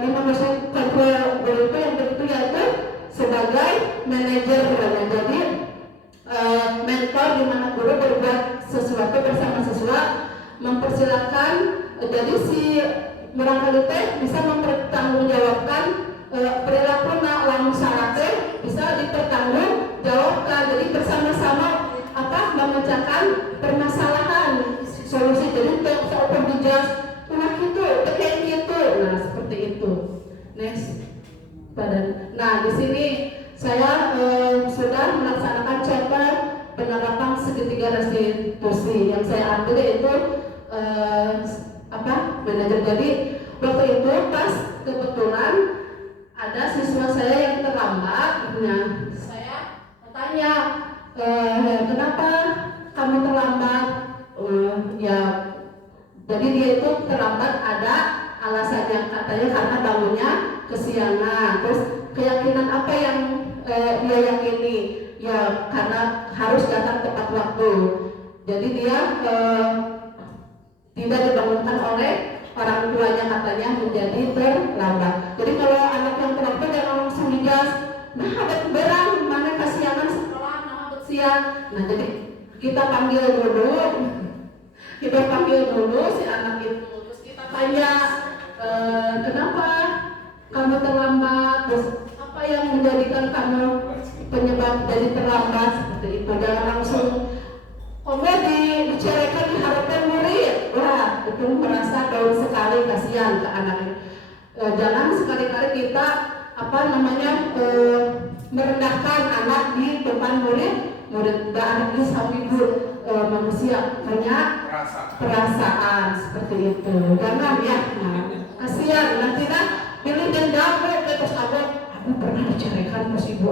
memang saya kontrol itu yang begitu, yaitu sebagai manajer. Jadi mentor di mana guru berbuat sesuatu bersama siswa, mempersilakan. Jadi si barangkali teh bisa mempertanggungjawabkan perilaku lamun salah teh bisa dipertanggungjawabkan. Jadi bersama-sama memecahkan permasalahan, solusi. Jadi seolah dijelas gitu, kayak gitu. Nah seperti itu. Next. Nah di sini saya sudah melaksanakan contoh penerapan segitiga restitusi. Yang saya ambil itu manajer. Jadi waktu itu pas kebetulan ada siswa saya yang terlambat. Nah saya bertanya, kenapa kamu terlambat? Ya jadi dia itu terlambat ada alasannya, katanya karena bangunnya kesiangan. Terus keyakinan apa yang dia yakini? Ya karena harus datang tepat waktu. Jadi dia tidak dibangunkan oleh orang tuanya, katanya menjadi terlambat. Jadi kalau anak yang terlambat jangan langsung digas, nah ada berang mana kesiangan sekolah, nah siang. Nah jadi kita panggil dulu si anak itu, terus kita tanya, kenapa kamu terlambat, terus apa yang menjadikan kamu penyebab jadi terlambat, seperti itu. Jangan langsung diceraikan, diharapkan murid. Wah itu merasa daun sekali, kasihan ke anaknya. Jangan sekali-kali kita merendahkan anak di depan murid dan anak itu manusia punya perasaan seperti itu. Jangan ya, kasihan nanti pilih dendam terus aku pernah diceraikan pas ibu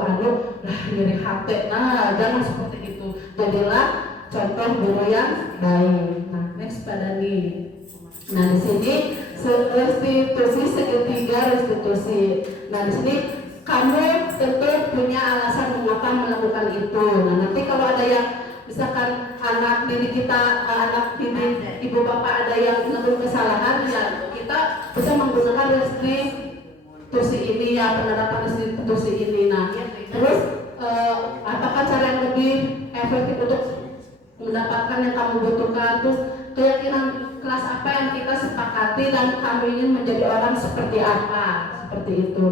nyeri hati. Nah jangan seperti itu. Jadilah contoh guru yang baik. Nah next pada nih. Nah di sini restitusi segitiga restitusi. Nah di sini kamu tentu punya alasan mengapa melakukan itu. Nah nanti kalau ada yang misalkan anak didik kita, anak didik ibu bapak ada yang melakukan kesalahan, ya kita bisa menggunakan restitusi ini, ya penerapan restitusi ini. Nah terus apakah cara yang lebih efektif untuk mendapatkan yang kamu butuhkan? Terus keyakinan kelas apa yang kita sepakati dan kamu ingin menjadi orang seperti apa? Seperti itu.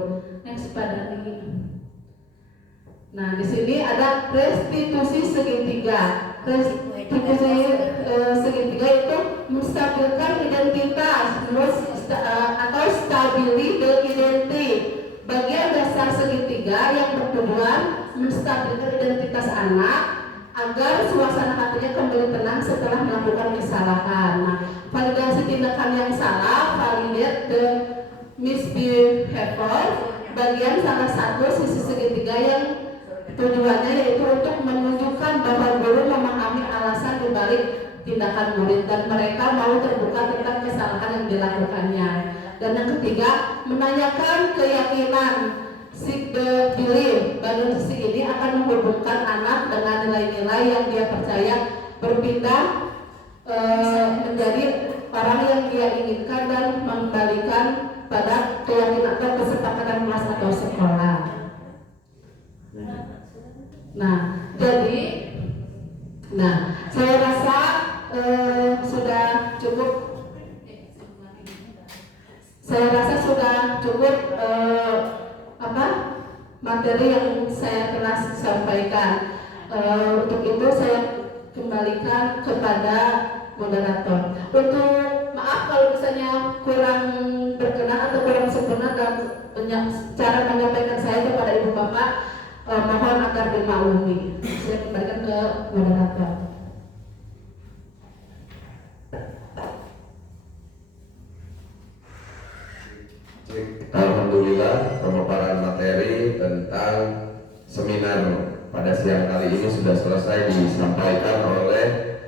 Next pada ini. Nah, di sini ada restitusi segitiga. Restitusi segitiga itu menstabilkan identitas atau stability the identity. Bagian dasar segitiga yang bertujuan menstabilkan identitas anak agar suasana hatinya kembali tenang setelah melakukan kesalahan. Nah, validasi tindakan yang salah, validate the misbehavior, bagian salah satu sisi segitiga yang tujuannya yaitu untuk menunjukkan bahwa guru memahami alasan dibalik tindakan murid dan mereka mau terbuka tentang kesalahan yang dilakukannya. Dan yang ketiga, menanyakan keyakinan seek the belief. Bagian sisi ini akan menghubungkan anak dengan nilai-nilai yang dia percaya berpindah menjadi orang yang dia inginkan dan mengembalikan pada keyakinan atau kesepakatan kelas atau sekolah. Nah, jadi, saya rasa sudah cukup. Saya rasa sudah cukup materi yang saya telah sampaikan. Untuk itu saya kembalikan kepada moderator. Untuk maaf kalau misalnya kurang berkenan atau kurang sempurna dalam cara menyampaikan saya kepada ibu bapak. Mohon agar dimaklumi. Saya kembalikan ke moderator. Alhamdulillah, pemaparan materi tentang seminar pada siang kali ini sudah selesai disampaikan oleh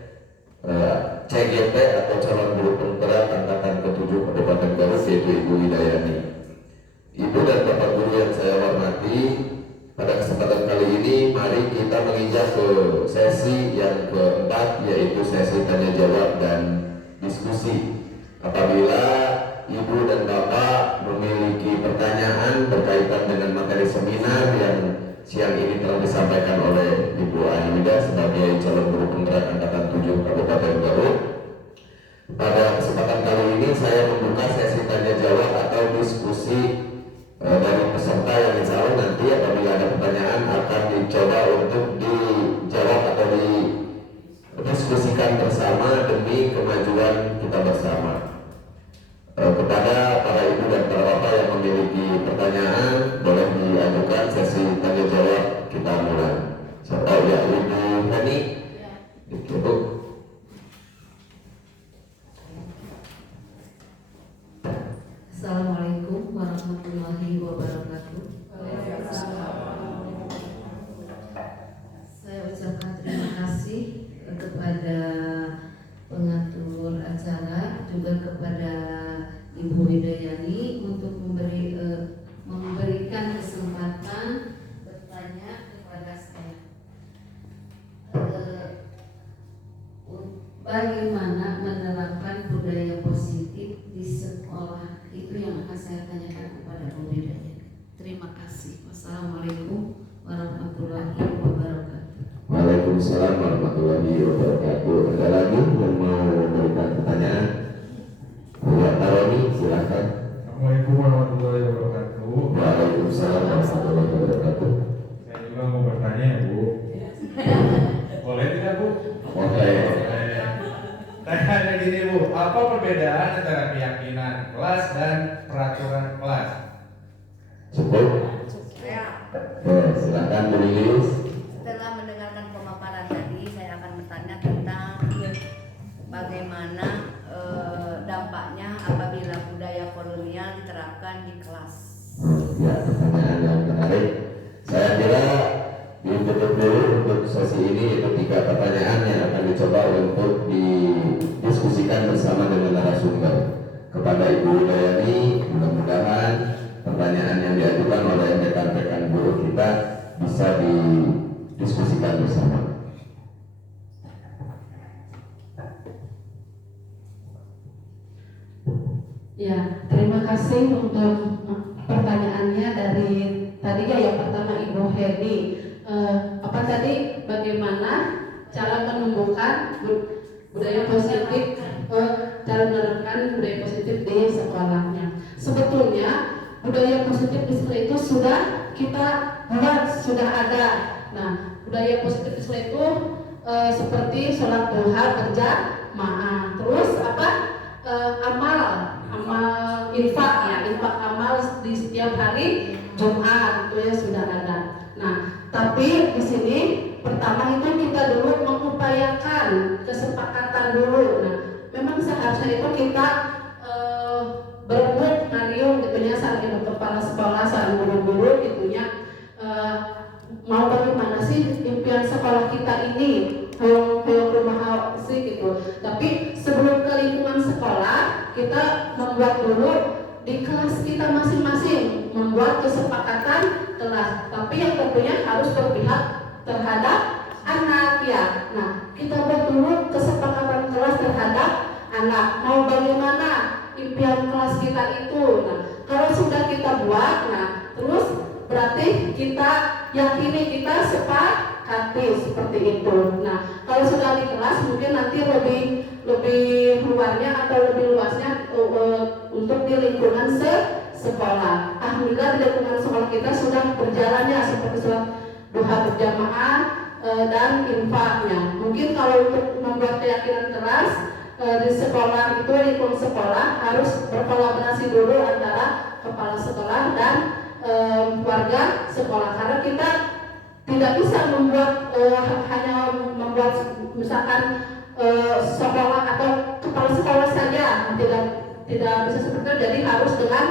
CGT atau calon guru penggerak angkatan ke-7 Kabupaten Garut, yaitu Ibu Hidayani. Ibu dan Bapak guru yang saya hormati, pada kesempatan kali ini mari kita menginjak ke sesi yang keempat, yaitu sesi tanya jawab dan diskusi. Apabila Ibu dan Bapak memiliki pertanyaan berkaitan dengan materi seminar yang siang ini telah disampaikan oleh Ibu Anida sebagai calon guru penggerak angkatan 7 Kabupaten Garut, pada kesempatan kali ini saya membuka sesi tanya jawab atau diskusi dari peserta yang insya Allah nanti apabila ada pertanyaan akan dicoba untuk dijawab atau didiskusikan bersama demi kemajuan kita bersama. Kepada para ibu dan para bapak yang memiliki pertanyaan boleh diajukan, sesi tanya jawab kita mulai. Oh ya, Ibu Hani, Ibu. Assalamualaikum warahmatullahi wabarakatuh. Saya ucapkan terima kasih kepada pengatur acara, juga kepada Ibu Hidayani untuk memberikan kesempatan bertanya kepada saya. Bagaimana menerapkan budaya positif di sekolah, itu yang akan saya tanyakan kepada Bu Hidayani. Terima kasih. Wassalamualaikum warahmatullahi wabarakatuh. Waalaikumsalam warahmatullahi wabarakatuh. Ada lagi yang mau memberikan pertanyaan? Pak Taroni, silakan. Assalamualaikum warahmatullahi wabarakatuh. Waalaikumsalam warahmatullahi wabarakatuh. Saya juga mau bertanya ya Bu. Boleh tidak Bu? Boleh. Tanya gini Bu, apa perbedaan antara keyakinan kelas dan peraturan kelas? Cukup. Silakan Bu Lilis. Setelah mendengarkan pemaparan tadi, saya akan bertanya tentang bagaimana dampaknya apabila budaya kolonial diterapkan di kelas. Ya, pertanyaan yang menarik. Saya kira ditutup dulu untuk sesi ini, itu 3 pertanyaan yang akan dicoba untuk didiskusikan bersama dengan narasumber. Kepada Ibu Hidayani, mudah-mudahan pertanyaan yang diajukan oleh rekan-rekan guru kita bisa didiskusikan bersama. Ya, terima kasih untuk pertanyaannya dari tadi ya, yang pertama Ibu Hedi. Apa tadi, bagaimana cara menumbuhkan budaya positif, cara menerapkan budaya positif di sekolahnya. Sebetulnya budaya positif di sekolah itu sudah kita buat, sudah ada. Nah, budaya positif di sekolah itu seperti sholat duha berjamaah, terus amal infak ya, infak amal di setiap hari Jumat, itu ya sudah ada. Nah, tapi di sini pertama itu kita dulu mengupayakan kesepakatan dulu. Nah, memang seharusnya itu kita berebut ngariung gitunya, saling kepala sekolah, saling guru-guru gitunya, mau bagaimana sih impian sekolah kita ini, hoyong rumah sih gitu. Tapi sebelum ke lingkungan sekolah, kita membuat dulu di kelas kita masing-masing, membuat kesepakatan kelas. Tapi yang tentunya harus berpihak terhadap anak ya. Nah, kita buat dulu kesepakatan kelas terhadap anak. Mau bagaimana impian kelas kita itu. Nah, kalau sudah kita buat, nah terus berarti kita yakini, kita sepakati seperti itu. Nah, kalau sudah di kelas mungkin nanti lebih luarnya atau lebih luasnya untuk di lingkungan sekolah. Alhamdulillah di lingkungan sekolah kita sudah berjalannya seperti sholat duha berjamaah dan infaknya. Mungkin kalau untuk membuat keyakinan keras di sekolah itu, lingkungan sekolah harus berkolaborasi dulu antara kepala sekolah dan warga sekolah, karena kita tidak bisa membuat hanya membuat misalkan sekolah atau kepala sekolah saja, tidak bisa seperti itu. Jadi harus dengan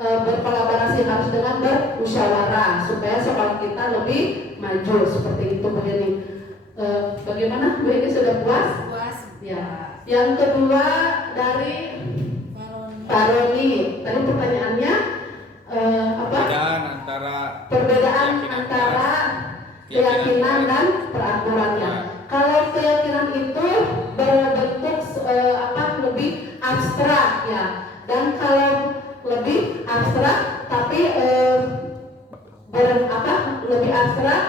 berkolaborasi, harus dengan bermusyawarah supaya sekolah kita lebih maju seperti itu Bu Heni. Bagaimana Bu Heni, sudah puas? Puas. Ya. Yang kedua dari Pak Roni, tadi pertanyaannya apa? Perbedaan antara keyakinan dan peraturannya. Kalau keyakinan itu berbentuk lebih abstrak ya, dan kalau lebih abstrak tapi lebih abstrak,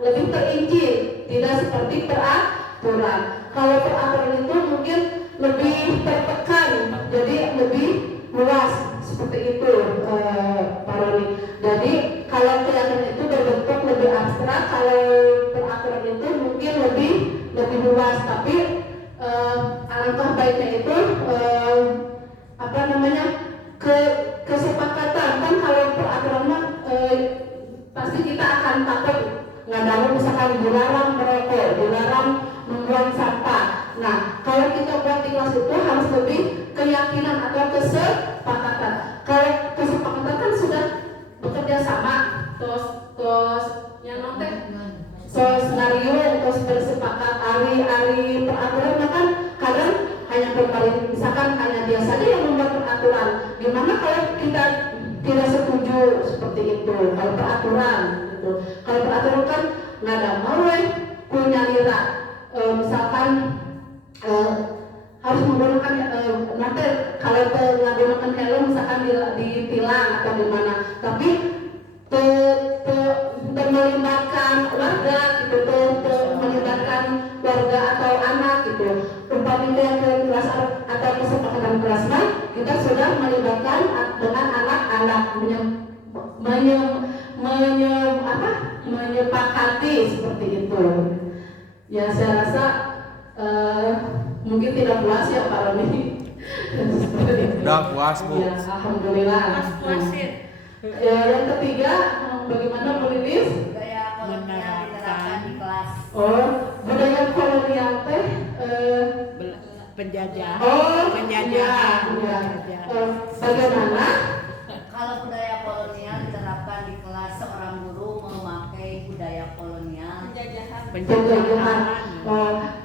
lebih terinci, tidak seperti peraturan. Kalau peraturan itu mungkin lebih tertekan, jadi lebih luas seperti itu Pak Roni. Jadi kalau keyakinan itu berbentuk lebih abstrak, kalau peraturan itu mungkin lebih luas, tapi alangkah baiknya itu kesepakatan. Kan kalau peraturan pasti kita akan takut ngadamu, misalkan dilarang merokok, dilarang membuang sampah. Nah, kalau kita buat di kelas itu harus lebih keyakinan atau kesepakatan. Kalau kesepakatan kan sudah bekerja sama, terus yang nanti skenario, terus bersepakat ari peraturan, kan kadang hanya pemerintah, misalkan hanya dia saja yang membuat peraturan. Gimana kalau kita tidak setuju seperti itu? Kalau peraturan gitu, kalau peraturan kan nggak ada mau punya lira, misalkan harus menggunakan nanti kalau menggunakan helm misalkan ditilang atau gimana, tapi melibatkan warga gitu, melibatkan warga atau anak gitu. Umpamanya yang ke kelas atau kesepakatan kelas kita sudah melibatkan dengan anak-anak menyepakati seperti itu. Ya saya rasa mungkin tidak puas ya Pak Roni. Udah puas Bu. Ya, alhamdulillah. Yang ketiga, bagaimana Bu Lilis? Budaya kolonial diterapkan di kelas. Budaya kolonial teh penjajah. Penjajahan. Bagaimana? Kalau budaya kolonial diterapkan di kelas, seorang guru memakai budaya kolonial. Penjajahan.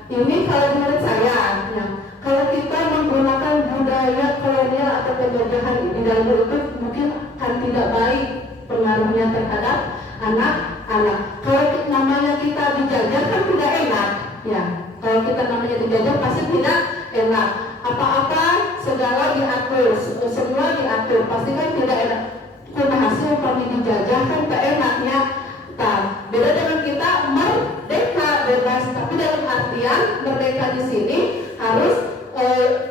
Ini kalau menurut saya, ya, kalau kita menggunakan budaya kolonial atau penjajahan di dalam itu mungkin akan tidak baik pengaruhnya terhadap anak-anak. Kalau namanya kita dijajah kan tidak enak, ya. Kalau kita namanya dijajah pasti tidak enak. Apa-apa segala diatur, semua diatur, pasti kan tidak enak. Hasil kami dijajah kan tak enaknya. Beda dengan kita merdeka bebas, tapi dalam artian merdeka di sini harus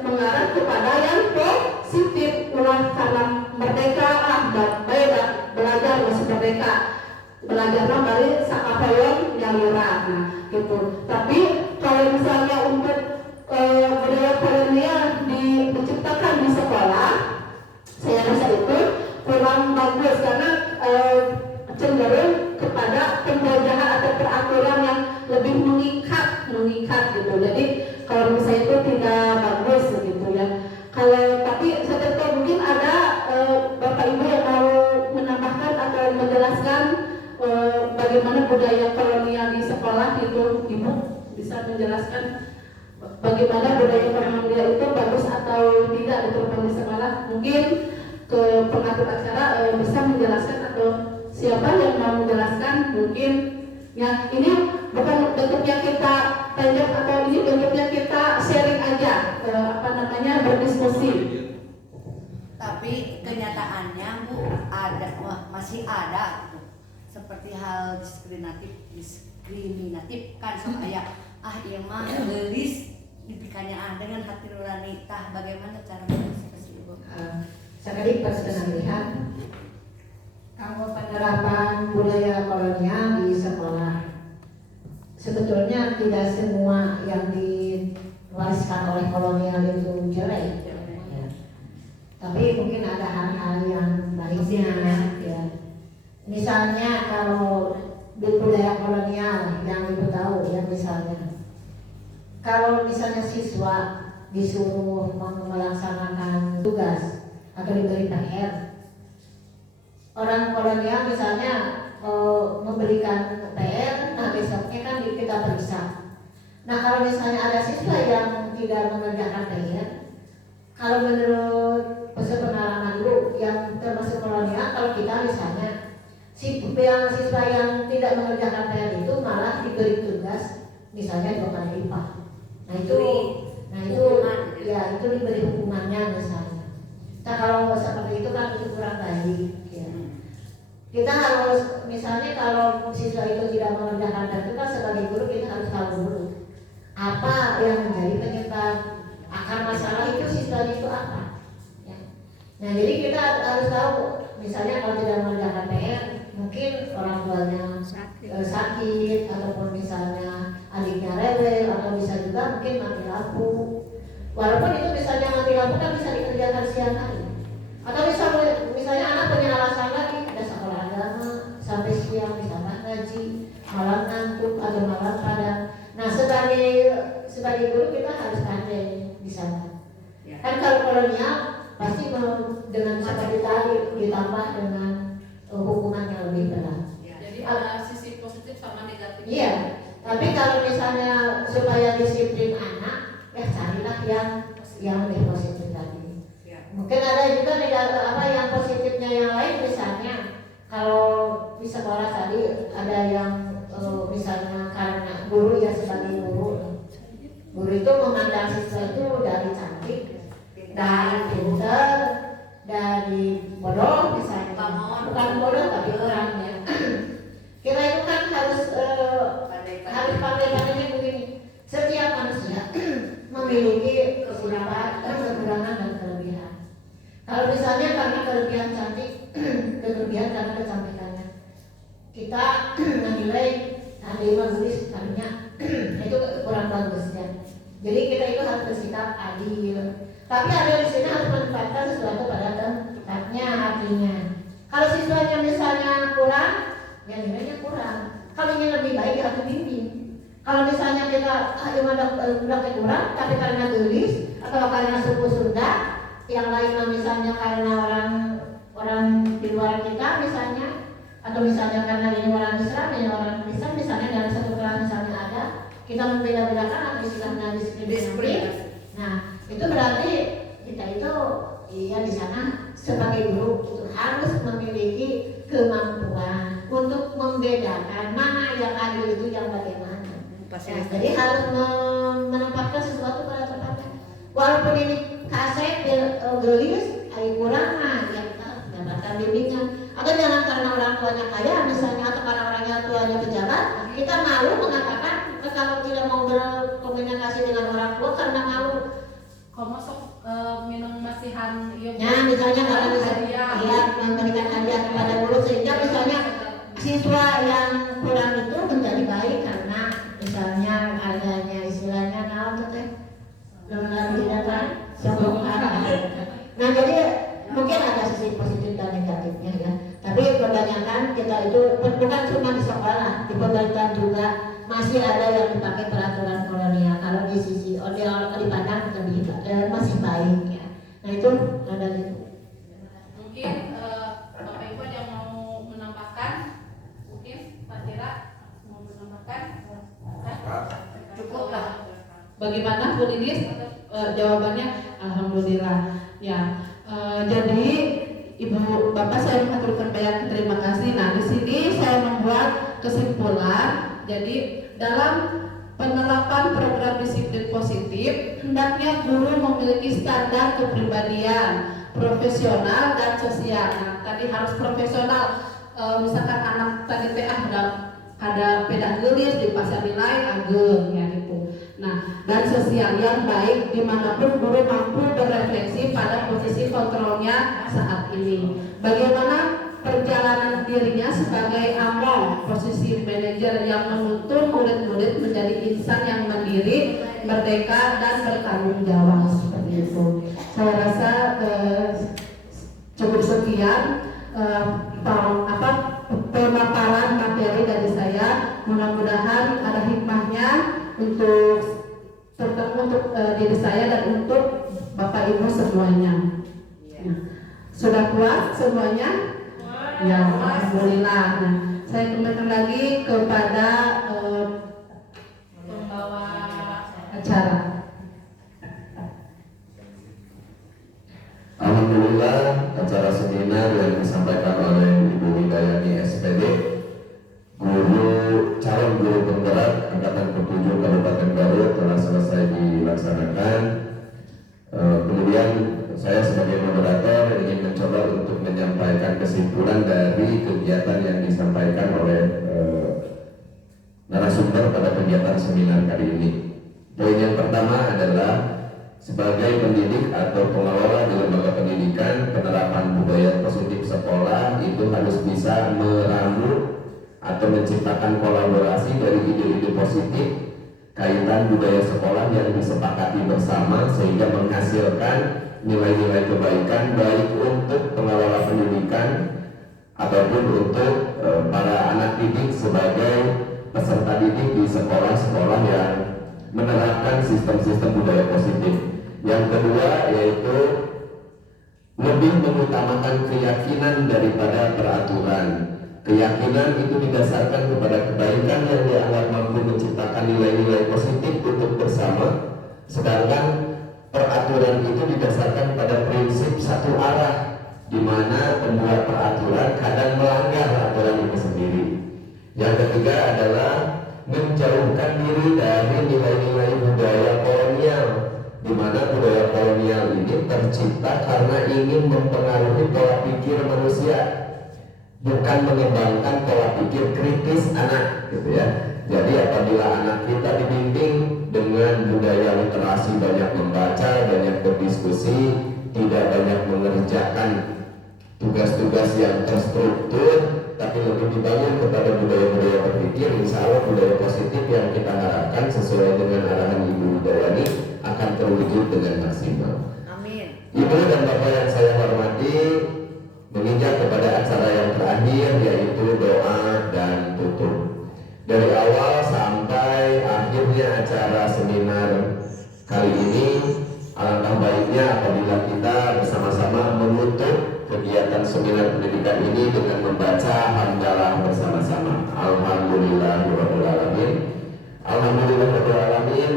mengarah kepada yang positif. Karena merdeka belajar masih merdeka, belajarnya dari sakapayon yang murah, gitu. Tapi kalau misalnya untuk budaya kolonial diciptakan di sekolah, saya rasa itu kurang bagus karena cenderung kepada penjajahan atau peraturan yang lebih mengikat gitu. Jadi kalau misalnya itu tidak bagus gitu ya. Tapi saya tahu mungkin ada Bapak Ibu yang mau menambahkan atau menjelaskan bagaimana budaya kolonial di sekolah itu, Ibu bisa menjelaskan bagaimana budaya kolonial itu bagus atau tidak diterapkan di sekolah? Mungkin ke pengatur acara bisa menjelaskan atau siapa yang mau menjelaskan? Mungkin ya, ini bukan bentuknya kita tanya atau ini bentuknya kita sharing aja, berdiskusi. Tapi kenyataannya Bu masih ada gitu. Seperti hal diskriminatif kan supaya ieu mah gelis dipikanya dengan hati nurani. Bagaimana cara berdiskusi Bu? Sekali persenalihan kalau penerapan budaya kolonial di sekolah, sebetulnya tidak semua yang diwariskan oleh kolonial itu jelek, ya. Tapi mungkin ada hal-hal yang baiknya, ya. Misalnya kalau di budaya kolonial yang ibu tahu, ya misalnya, kalau misalnya siswa disuruh melaksanakan tugas atau diberi PR, orang kolonial misalnya memberikan PR, nah besoknya kan kita periksa. Nah kalau misalnya ada siswa yang tidak mengerjakan PR, kalau menurut pengalaman dulu yang termasuk kolonial, kalau kita misalnya siswa yang tidak mengerjakan PR itu malah diberi tugas misalnya 2 kali lipat. Nah itu ya itu diberi hukumannya misalnya. Nah kalau seperti itu kan itu kurang baik. Ya. Kita harus misalnya kalau siswa itu tidak mengerjakan PR itu kan sebagai guru kita harus tahu dulu apa yang menjadi penyebab akar masalah itu siswanya itu apa. Ya. Nah jadi kita harus tahu misalnya kalau tidak mengerjakan PR mungkin orang tuanya sakit ataupun misalnya adiknya rewel atau bisa juga mungkin mati lampu. Walaupun itu misalnya mati lampu kan bisa dikerjakan siang hari. Atau misalnya anak punya alasan lagi ada sekolah agama sampai siang misalnya ngaji, malam ngantuk atau malam padang. Nah sebagai guru kita harus pandai di sana. Ya. Kan kalau kolonial pasti dengan seperti tadi ditambah dengan hukuman yang lebih berat. Jadi ada sisi positif sama negatif. Iya, tapi kalau misalnya supaya disiplin anak, ya carilah yang lebih positif tadi. Ya. Mungkin ada juga yang positifnya yang lain, misalnya kalau di sekolah tadi ada yang misalnya karena guru ya sebagai guru itu memandang siswa itu dari cantik, dari pintar, dari bodoh misalnya, bukan bodoh tapi orangnya. Kita itu kan harus pandai-pandainya begini. Setiap manusia memiliki kekurangan dan kelebihan. Kalau misalnya karena kelebihan cantik, kelebihan karena kecantikannya, kita menilai tadi menulis tadinya itu kurang bagus ya. Jadi kita itu harus bersikap adil. Tapi adil di sini harus menempatkan sesuatu pada tempatnya artinya. Kalau siswanya misalnya kurang, ya nilainya kurang. Kalau ingin lebih baik harus bimbing. Kalau misalnya kita udah kurang, tapi karena gelis atau karena suku Sunda, yang lainnya misalnya karena orang di luar kita misalnya, atau misalnya karena ini orang Islam, ini orang Kristen, misalnya dalam satu kelas misalnya ada, kita membeda-bedakan atau istilahnya diskriminasi. Nah, itu berarti kita itu ya di sana sebagai guru itu harus memiliki kemampuan untuk membedakan mana yang adil itu yang bagaimana. Ya, jadi harus menempatkan sesuatu pada tempatnya. Walaupun ini kaset gelis, ada kurang, nah ya kita dapatkan bimbingan. Atau jangan karena orang tuanya kaya misalnya atau karena orangnya tuanya pejabat, kita malu mengatakan kalau tidak mau berkomunikasi dengan orang tua karena malu. Kalau masuk minum masihan Nah misalnya kalau misalnya memberikan hadiah kepada guru sehingga misalnya siswa yang kurang itu menjadi baik karena misalnya adanya istilahnya naon teh lalu dapat sombong. Nah jadi mungkin ada sisi positif dan negatifnya ya. Tapi kebanyakan kita itu bukan cuma di sekolah, di pemerintahan juga masih ada yang dipakai peraturan kolonial. Kalau di sisi orang dipandang lebih masih baik ya. Nah itu ada itu. Mungkin Bapak Ibu ada yang mau menambahkan? Mungkin Pak Tira mau menambahkan? Cukup lah. Bagaimana Bu Lilis? Jawabannya Alhamdulillah. Ya, jadi Ibu Bapak saya mengaturkan banyak terima kasih. Nah di sini saya membuat kesimpulan. Jadi dalam penerapan program disiplin positif, hendaknya guru memiliki standar kepribadian, profesional dan sosial. Nah, tadi harus profesional. Misalkan anak tadi ada pedah gelis di pasar nilai ageng ya gitu. Nah, dan sosial yang baik dimanapun guru mampu berefleksi pada posisi kontrolnya saat ini. Bagaimana perjalanan dirinya sebagai among, posisi manajer yang menuntun murid-murid menjadi insan yang mandiri, merdeka dan bertanggung jawab seperti itu. Saya rasa cukup sekian pemaparan materi dari saya. Mudah-mudahan ada hikmahnya untuk diri saya dan untuk Bapak Ibu semuanya. Nah, sudah puas semuanya? Ya, alhamdulillah. Nah, saya kembalikan lagi kepada pembawa acara. Alhamdulillah, acara seminar yang disampaikan oleh Ibu Widayani SPD, calon guru penggerak angkatan ke-7 Kabupaten Garut, telah selesai dilaksanakan. Kemudian saya sebagai moderator ingin mencoba untuk menyampaikan kesimpulan dari kegiatan yang disampaikan oleh narasumber pada kegiatan seminar kali ini. Poin yang pertama adalah sebagai pendidik atau pengelola di lembaga pendidikan, penerapan budaya positif sekolah itu harus bisa meramu atau menciptakan kolaborasi dari ide-ide positif kaitan budaya sekolah yang disepakati bersama sehingga menghasilkan nilai-nilai kebaikan baik untuk pengelola pendidikan ataupun untuk para anak didik sebagai peserta didik di sekolah-sekolah yang menerapkan sistem-sistem budaya positif. Yang kedua yaitu lebih mengutamakan keyakinan daripada peraturan. Keyakinan itu didasarkan kepada kebaikan yang dianggap mampu menciptakan nilai-nilai positif untuk bersama, sedangkan peraturan itu didasarkan pada prinsip satu arah, di mana pembuat peraturan kadang melanggar aturan itu sendiri. Yang ketiga adalah menjauhkan diri dari nilai-nilai budaya kolonial, di mana budaya kolonial ini tercipta karena ingin mempengaruhi pola pikir manusia, bukan mengembangkan pola pikir kritis anak, gitu ya. Jadi apabila anak kita dibimbing dengan budaya literasi, banyak membaca, banyak berdiskusi, tidak banyak mengerjakan tugas-tugas yang terstruktur, tapi lebih dibangun kepada budaya-budaya berpikir, insya Allah budaya positif yang kita harapkan sesuai dengan arahan Ibu Widayani akan terwujud dengan maksimal. Amin. Ibu dan Bapak yang saya hormati, menginjak kepada acara yang terakhir yaitu doa dan tutup. Dari awal sampai akhirnya acara seminar kali ini, alangkah baiknya apabila kita bersama-sama menutup kegiatan seminar pendidikan ini dengan membaca hamdalah bersama-sama. Alhamdulillahirabbil alamin. Alhamdulillahirabbil alamin.